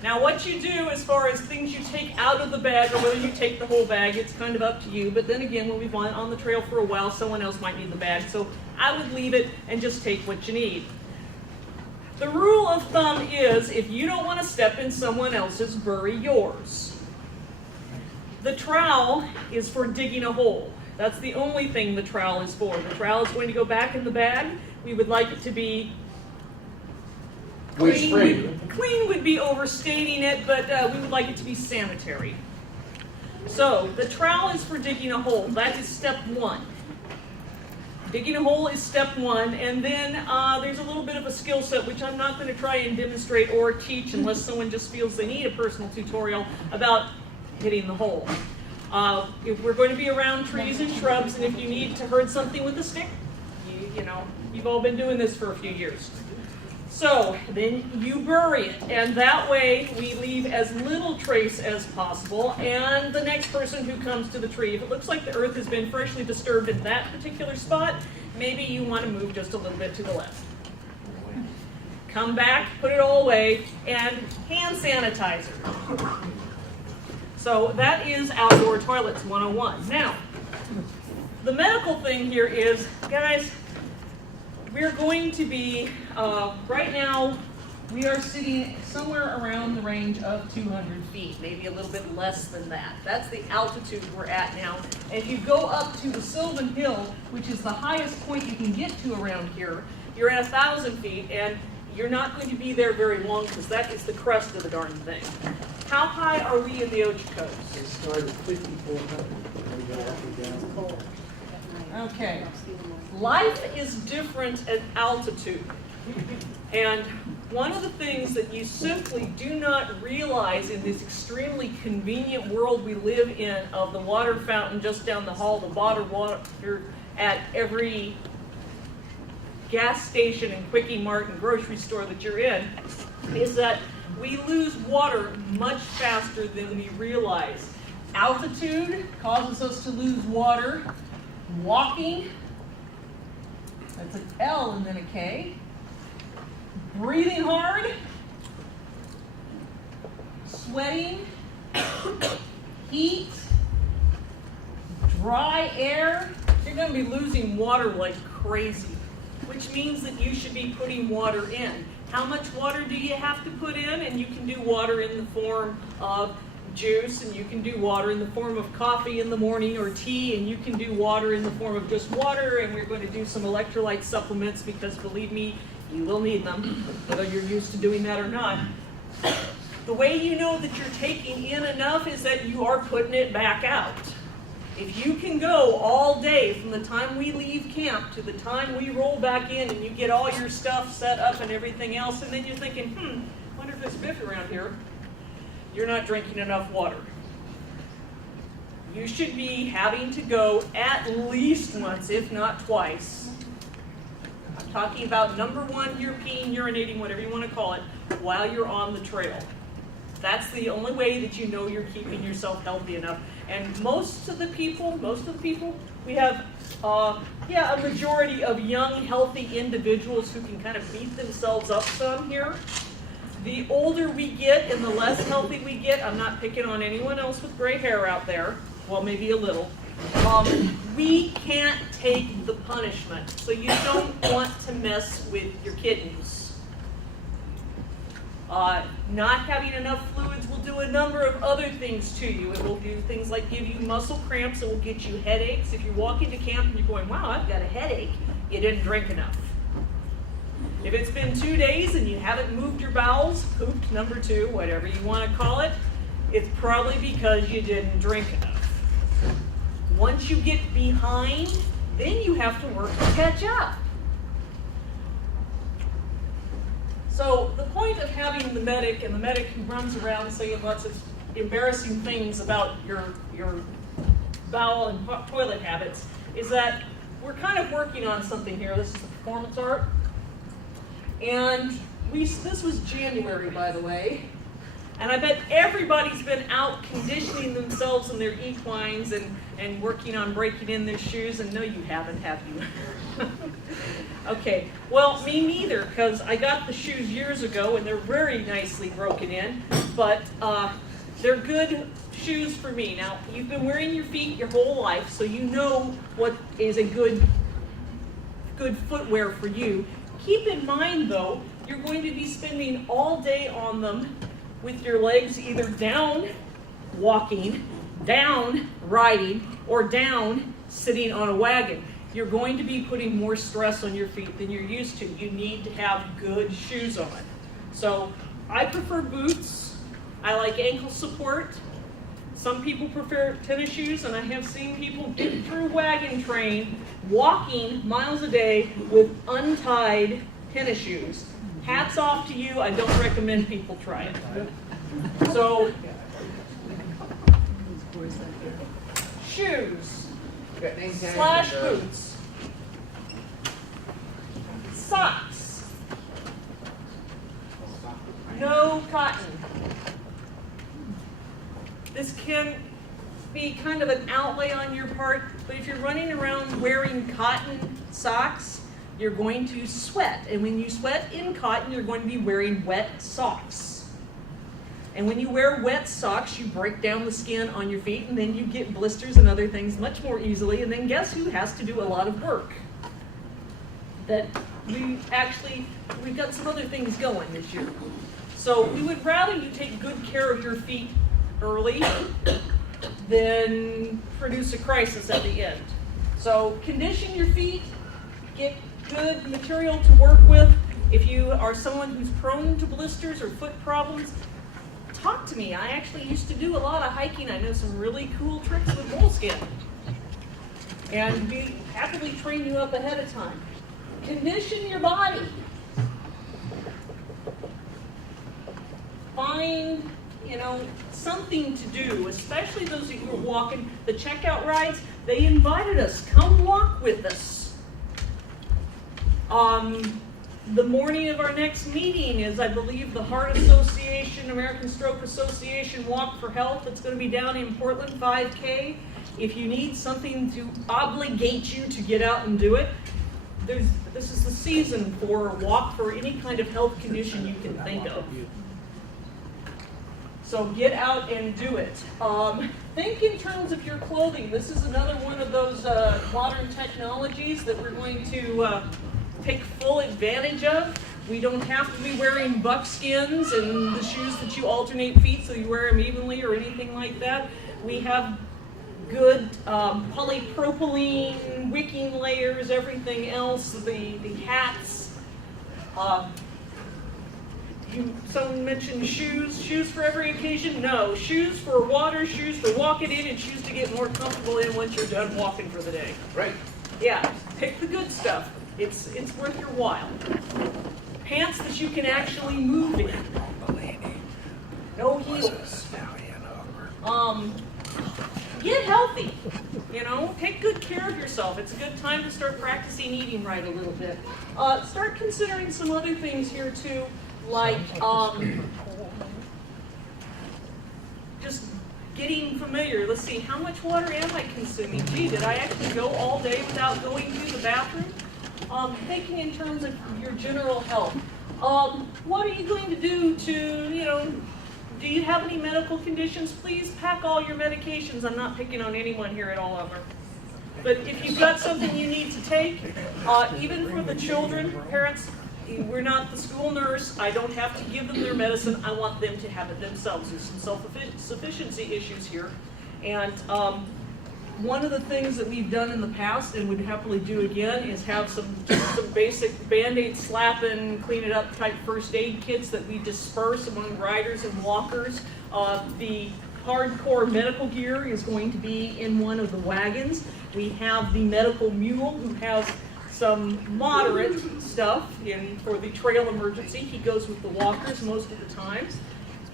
Now what you do as far as things you take out of the bag, or whether you take the whole bag, it's kind of up to you. But then again, when we've been on the trail for a while, someone else might need the bag. So I would leave it and just take what you need. The rule of thumb is, if you don't want to step in someone else's, bury yours. The trowel is for digging a hole. That's the only thing the trowel is for. The trowel is going to go back in the bag. We would like it to be clean. Clean would be overstating it, but we would like it to be sanitary. So the trowel is for digging a hole. That is step one. Digging a hole is step one, and then there's a little bit of a skill set which I'm not going to try and demonstrate or teach unless someone just feels they need a personal tutorial about hitting the hole. If we're going to be around trees and shrubs, and if you need to hurt something with a stick, you know, you've all been doing this for a few years. So then you bury it, and that way we leave as little trace as possible, and the next person who comes to the tree, if it looks like the earth has been freshly disturbed in that particular spot, maybe you want to move just a little bit to the left. Come back, put it all away, and hand sanitizer. So that is outdoor toilets 101. Now, the medical thing here is, guys, we're going to be, right now, we are sitting somewhere around the range of 200 feet, maybe a little bit less than that. That's the altitude we're at now. And if you go up to the Sylvan Hill, which is the highest point you can get to around here, you're at 1,000 feet, and you're not going to be there very long because that is the crest of the darn thing. How high are we in the Ochoco's? It started at 5,400. We go up and down. Okay. Life is different at altitude. And one of the things that you simply do not realize in this extremely convenient world we live in of the water fountain just down the hall, the bottled water at every gas station and Quickie Mart and grocery store that you're in, is that we lose water much faster than we realize. Altitude causes us to lose water. Walking, that's an L and then a K. Breathing hard. Sweating. Heat. Dry air. You're going to be losing water like crazy, which means that you should be putting water in. How much water do you have to put in? And you can do water in the form of juice, and you can do water in the form of coffee in the morning or tea, and you can do water in the form of just water, and we're going to do some electrolyte supplements because believe me, you will need them, whether you're used to doing that or not. The way you know that you're taking in enough is that you are putting it back out. If you can go all day from the time we leave camp to the time we roll back in and you get all your stuff set up and everything else, and then you're thinking, wonder if there's a Biff around here, you're not drinking enough water. You should be having to go at least once, if not twice. I'm talking about number one, you're peeing, urinating, whatever you want to call it, while you're on the trail. That's the only way that you know you're keeping yourself healthy enough. And most of the people, we have, a majority of young, healthy individuals who can kind of beat themselves up some here. The older we get and the less healthy we get, I'm not picking on anyone else with gray hair out there, well, maybe a little. We can't take the punishment, so you don't want to mess with your kidneys. Not having enough fluids will do a number of other things to you. It will do things like give you muscle cramps. It will get you headaches. If you walk into camp and you're going, wow, I've got a headache, you didn't drink enough. If it's been 2 days and you haven't moved your bowels, pooped, number 2, whatever you want to call it, it's probably because you didn't drink enough. Once you get behind, then you have to work to catch up. So the point of having the medic, and the medic who runs around saying lots of embarrassing things about your bowel and toilet habits, is that we're kind of working on something here. This is the performance art. And this was January, by the way. And I bet everybody's been out conditioning themselves in their equines and working on breaking in their shoes. And no, you haven't, have you? Okay, well, me neither, because I got the shoes years ago and they're very nicely broken in, but they're good shoes for me. Now, you've been wearing your feet your whole life, so you know what is a good footwear for you. Keep in mind, though, you're going to be spending all day on them with your legs either down walking, down riding, or down sitting on a wagon. You're going to be putting more stress on your feet than you're used to. You need to have good shoes on. So I prefer boots. I like ankle support. Some people prefer tennis shoes, and I have seen people get through Wagon Train walking miles a day with untied tennis shoes. Hats off to you. I don't recommend people try it. So, shoes slash boots, socks, no cotton. This can be kind of an outlay on your part, but if you're running around wearing cotton socks, you're going to sweat. And when you sweat in cotton, you're going to be wearing wet socks. And when you wear wet socks, you break down the skin on your feet, and then you get blisters and other things much more easily. And then guess who has to do a lot of work? We've got some other things going this year. So we would rather you take good care of your feet early than produce a crisis at the end. So condition your feet, get good material to work with. If you are someone who's prone to blisters or foot problems, talk to me. I actually used to do a lot of hiking. I know some really cool tricks with moleskin. And we happily train you up ahead of time. Condition your body. Find, something to do, especially those of you who are walking the checkout rides. They invited us, come walk with us. The morning of our next meeting is, I believe, the Heart Association, American Stroke Association Walk for Health. It's going to be down in Portland, 5K. If you need something to obligate you to get out and do it, this is the season for a walk for any kind of health condition you can think of. So get out and do it. Think in terms of your clothing. This is another one of those modern technologies that we're going to take full advantage of. We don't have to be wearing buckskins and the shoes that you alternate feet so you wear them evenly or anything like that. We have good polypropylene wicking layers, everything else, the hats. Someone mentioned shoes for every occasion. No, shoes for water, shoes for walking in, and shoes to get more comfortable in once you're done walking for the day. Right. Yeah, pick the good stuff. It's worth your while. Pants that you can actually move in. No heels. Get healthy. Take good care of yourself. It's a good time to start practicing eating right a little bit. Start considering some other things here too, like just getting familiar. Let's see, how much water am I consuming? Gee, did I actually go all day without going to the bathroom? Thinking in terms of your general health. What are you going to do to, do you have any medical conditions? Please pack all your medications. I'm not picking on anyone here at all of them. But if you've got something you need to take, even for the children, parents, we're not the school nurse. I don't have to give them their medicine. I want them to have it themselves. There's some self-sufficiency issues here. And one of the things that we've done in the past and would happily do again is have some basic Band-Aid slapping, clean it up type first aid kits that we disperse among riders and walkers. The hardcore medical gear is going to be in one of the wagons. We have the medical mule who has some moderate stuff for the trail emergency. He goes with the walkers most of the times.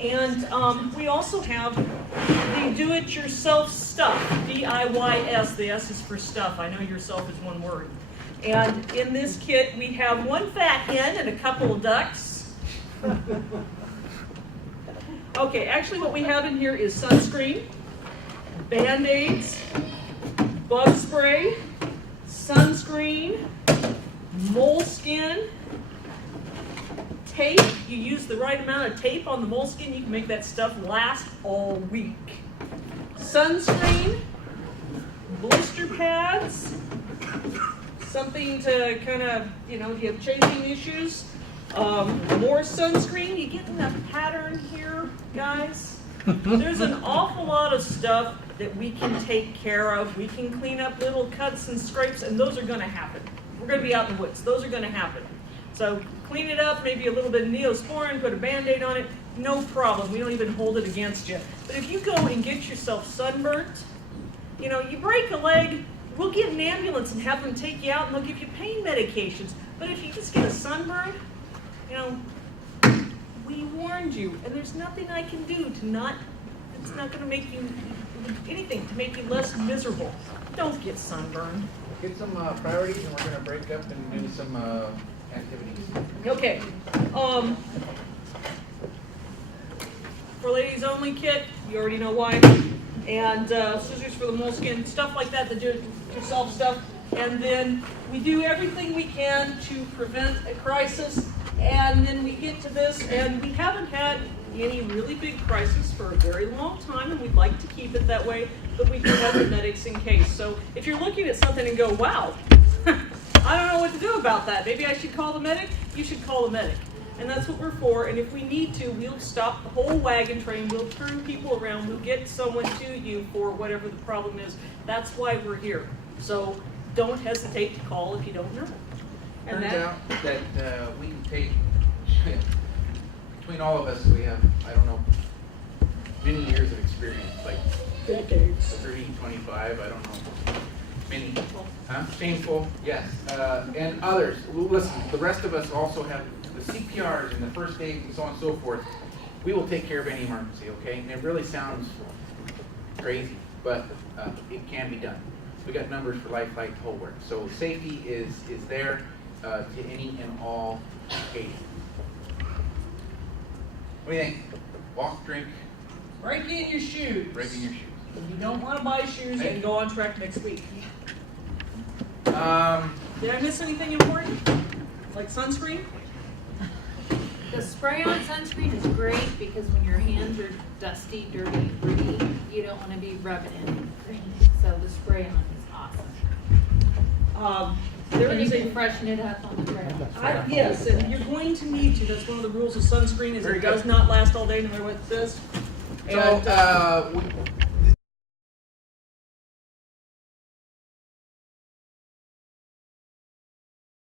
And we also have the do-it-yourself stuff, DIYS. The S is for stuff. I know yourself is one word. And in this kit, we have one fat hen and a couple of ducks. Okay, actually what we have in here is sunscreen, Band-Aids, bug spray, sunscreen, moleskin, tape. You use the right amount of tape on the moleskin, you can make that stuff last all week. Sunscreen, blister pads, something to kind of, if you have chafing issues. More sunscreen. You getting a pattern here, guys? There's an awful lot of stuff that we can take care of. We can clean up little cuts and scrapes, and those are going to happen. We're going to be out in the woods. Those are going to happen. So clean it up, maybe a little bit of Neosporin, put a Band-Aid on it, no problem, we don't even hold it against you. But if you go and get yourself sunburnt, you know, you break a leg, we'll get an ambulance and have them take you out and they'll give you pain medications. But if you just get a sunburn, you know, we warned you, and there's nothing I can do to not, it's not gonna make you, anything to make you less miserable. Don't get sunburned. Get some priorities, and we're gonna break up and do some activities. Okay, for ladies only kit, you already know why. And scissors for the moleskin, stuff like that, the do-it-yourself stuff. And then we do everything we can to prevent a crisis. And then we get to this, and we haven't had any really big crisis for a very long time, and we'd like to keep it that way, but we do have the medics in case. So if you're looking at something and go, wow, I don't know what to do about that, maybe I should call the medic, you should call the medic. And that's what we're for, and if we need to, we'll stop the whole wagon train, we'll turn people around, we'll get someone to you for whatever the problem is. That's why we're here. So don't hesitate to call if you don't know. And Turns that, out that we can take, between all of us, we have, I don't know, many years of experience, like decades. 30, 25, I don't know. Many. Huh? Painful, yes. And others. Well, listen, the rest of us also have the CPRs and the first aid and so on and so forth. We will take care of any emergency, okay? And it really sounds crazy, but it can be done. We got numbers for life, flight, whole work. So safety is there to any and all occasions. What do you think? Walk, drink, Break in your shoes. break in your shoes. If you don't want to buy shoes, then go on track next week. Did I miss anything important? Like sunscreen? The spray-on sunscreen is great because when your hands are dusty, dirty, gritty, you don't want to be rubbing it. So the spray-on is awesome. There And you is can a, freshen it up on the ground. yes, and you're going to need to. That's one of the rules of sunscreen is Very it good. does not last all day no matter what it says. So, And,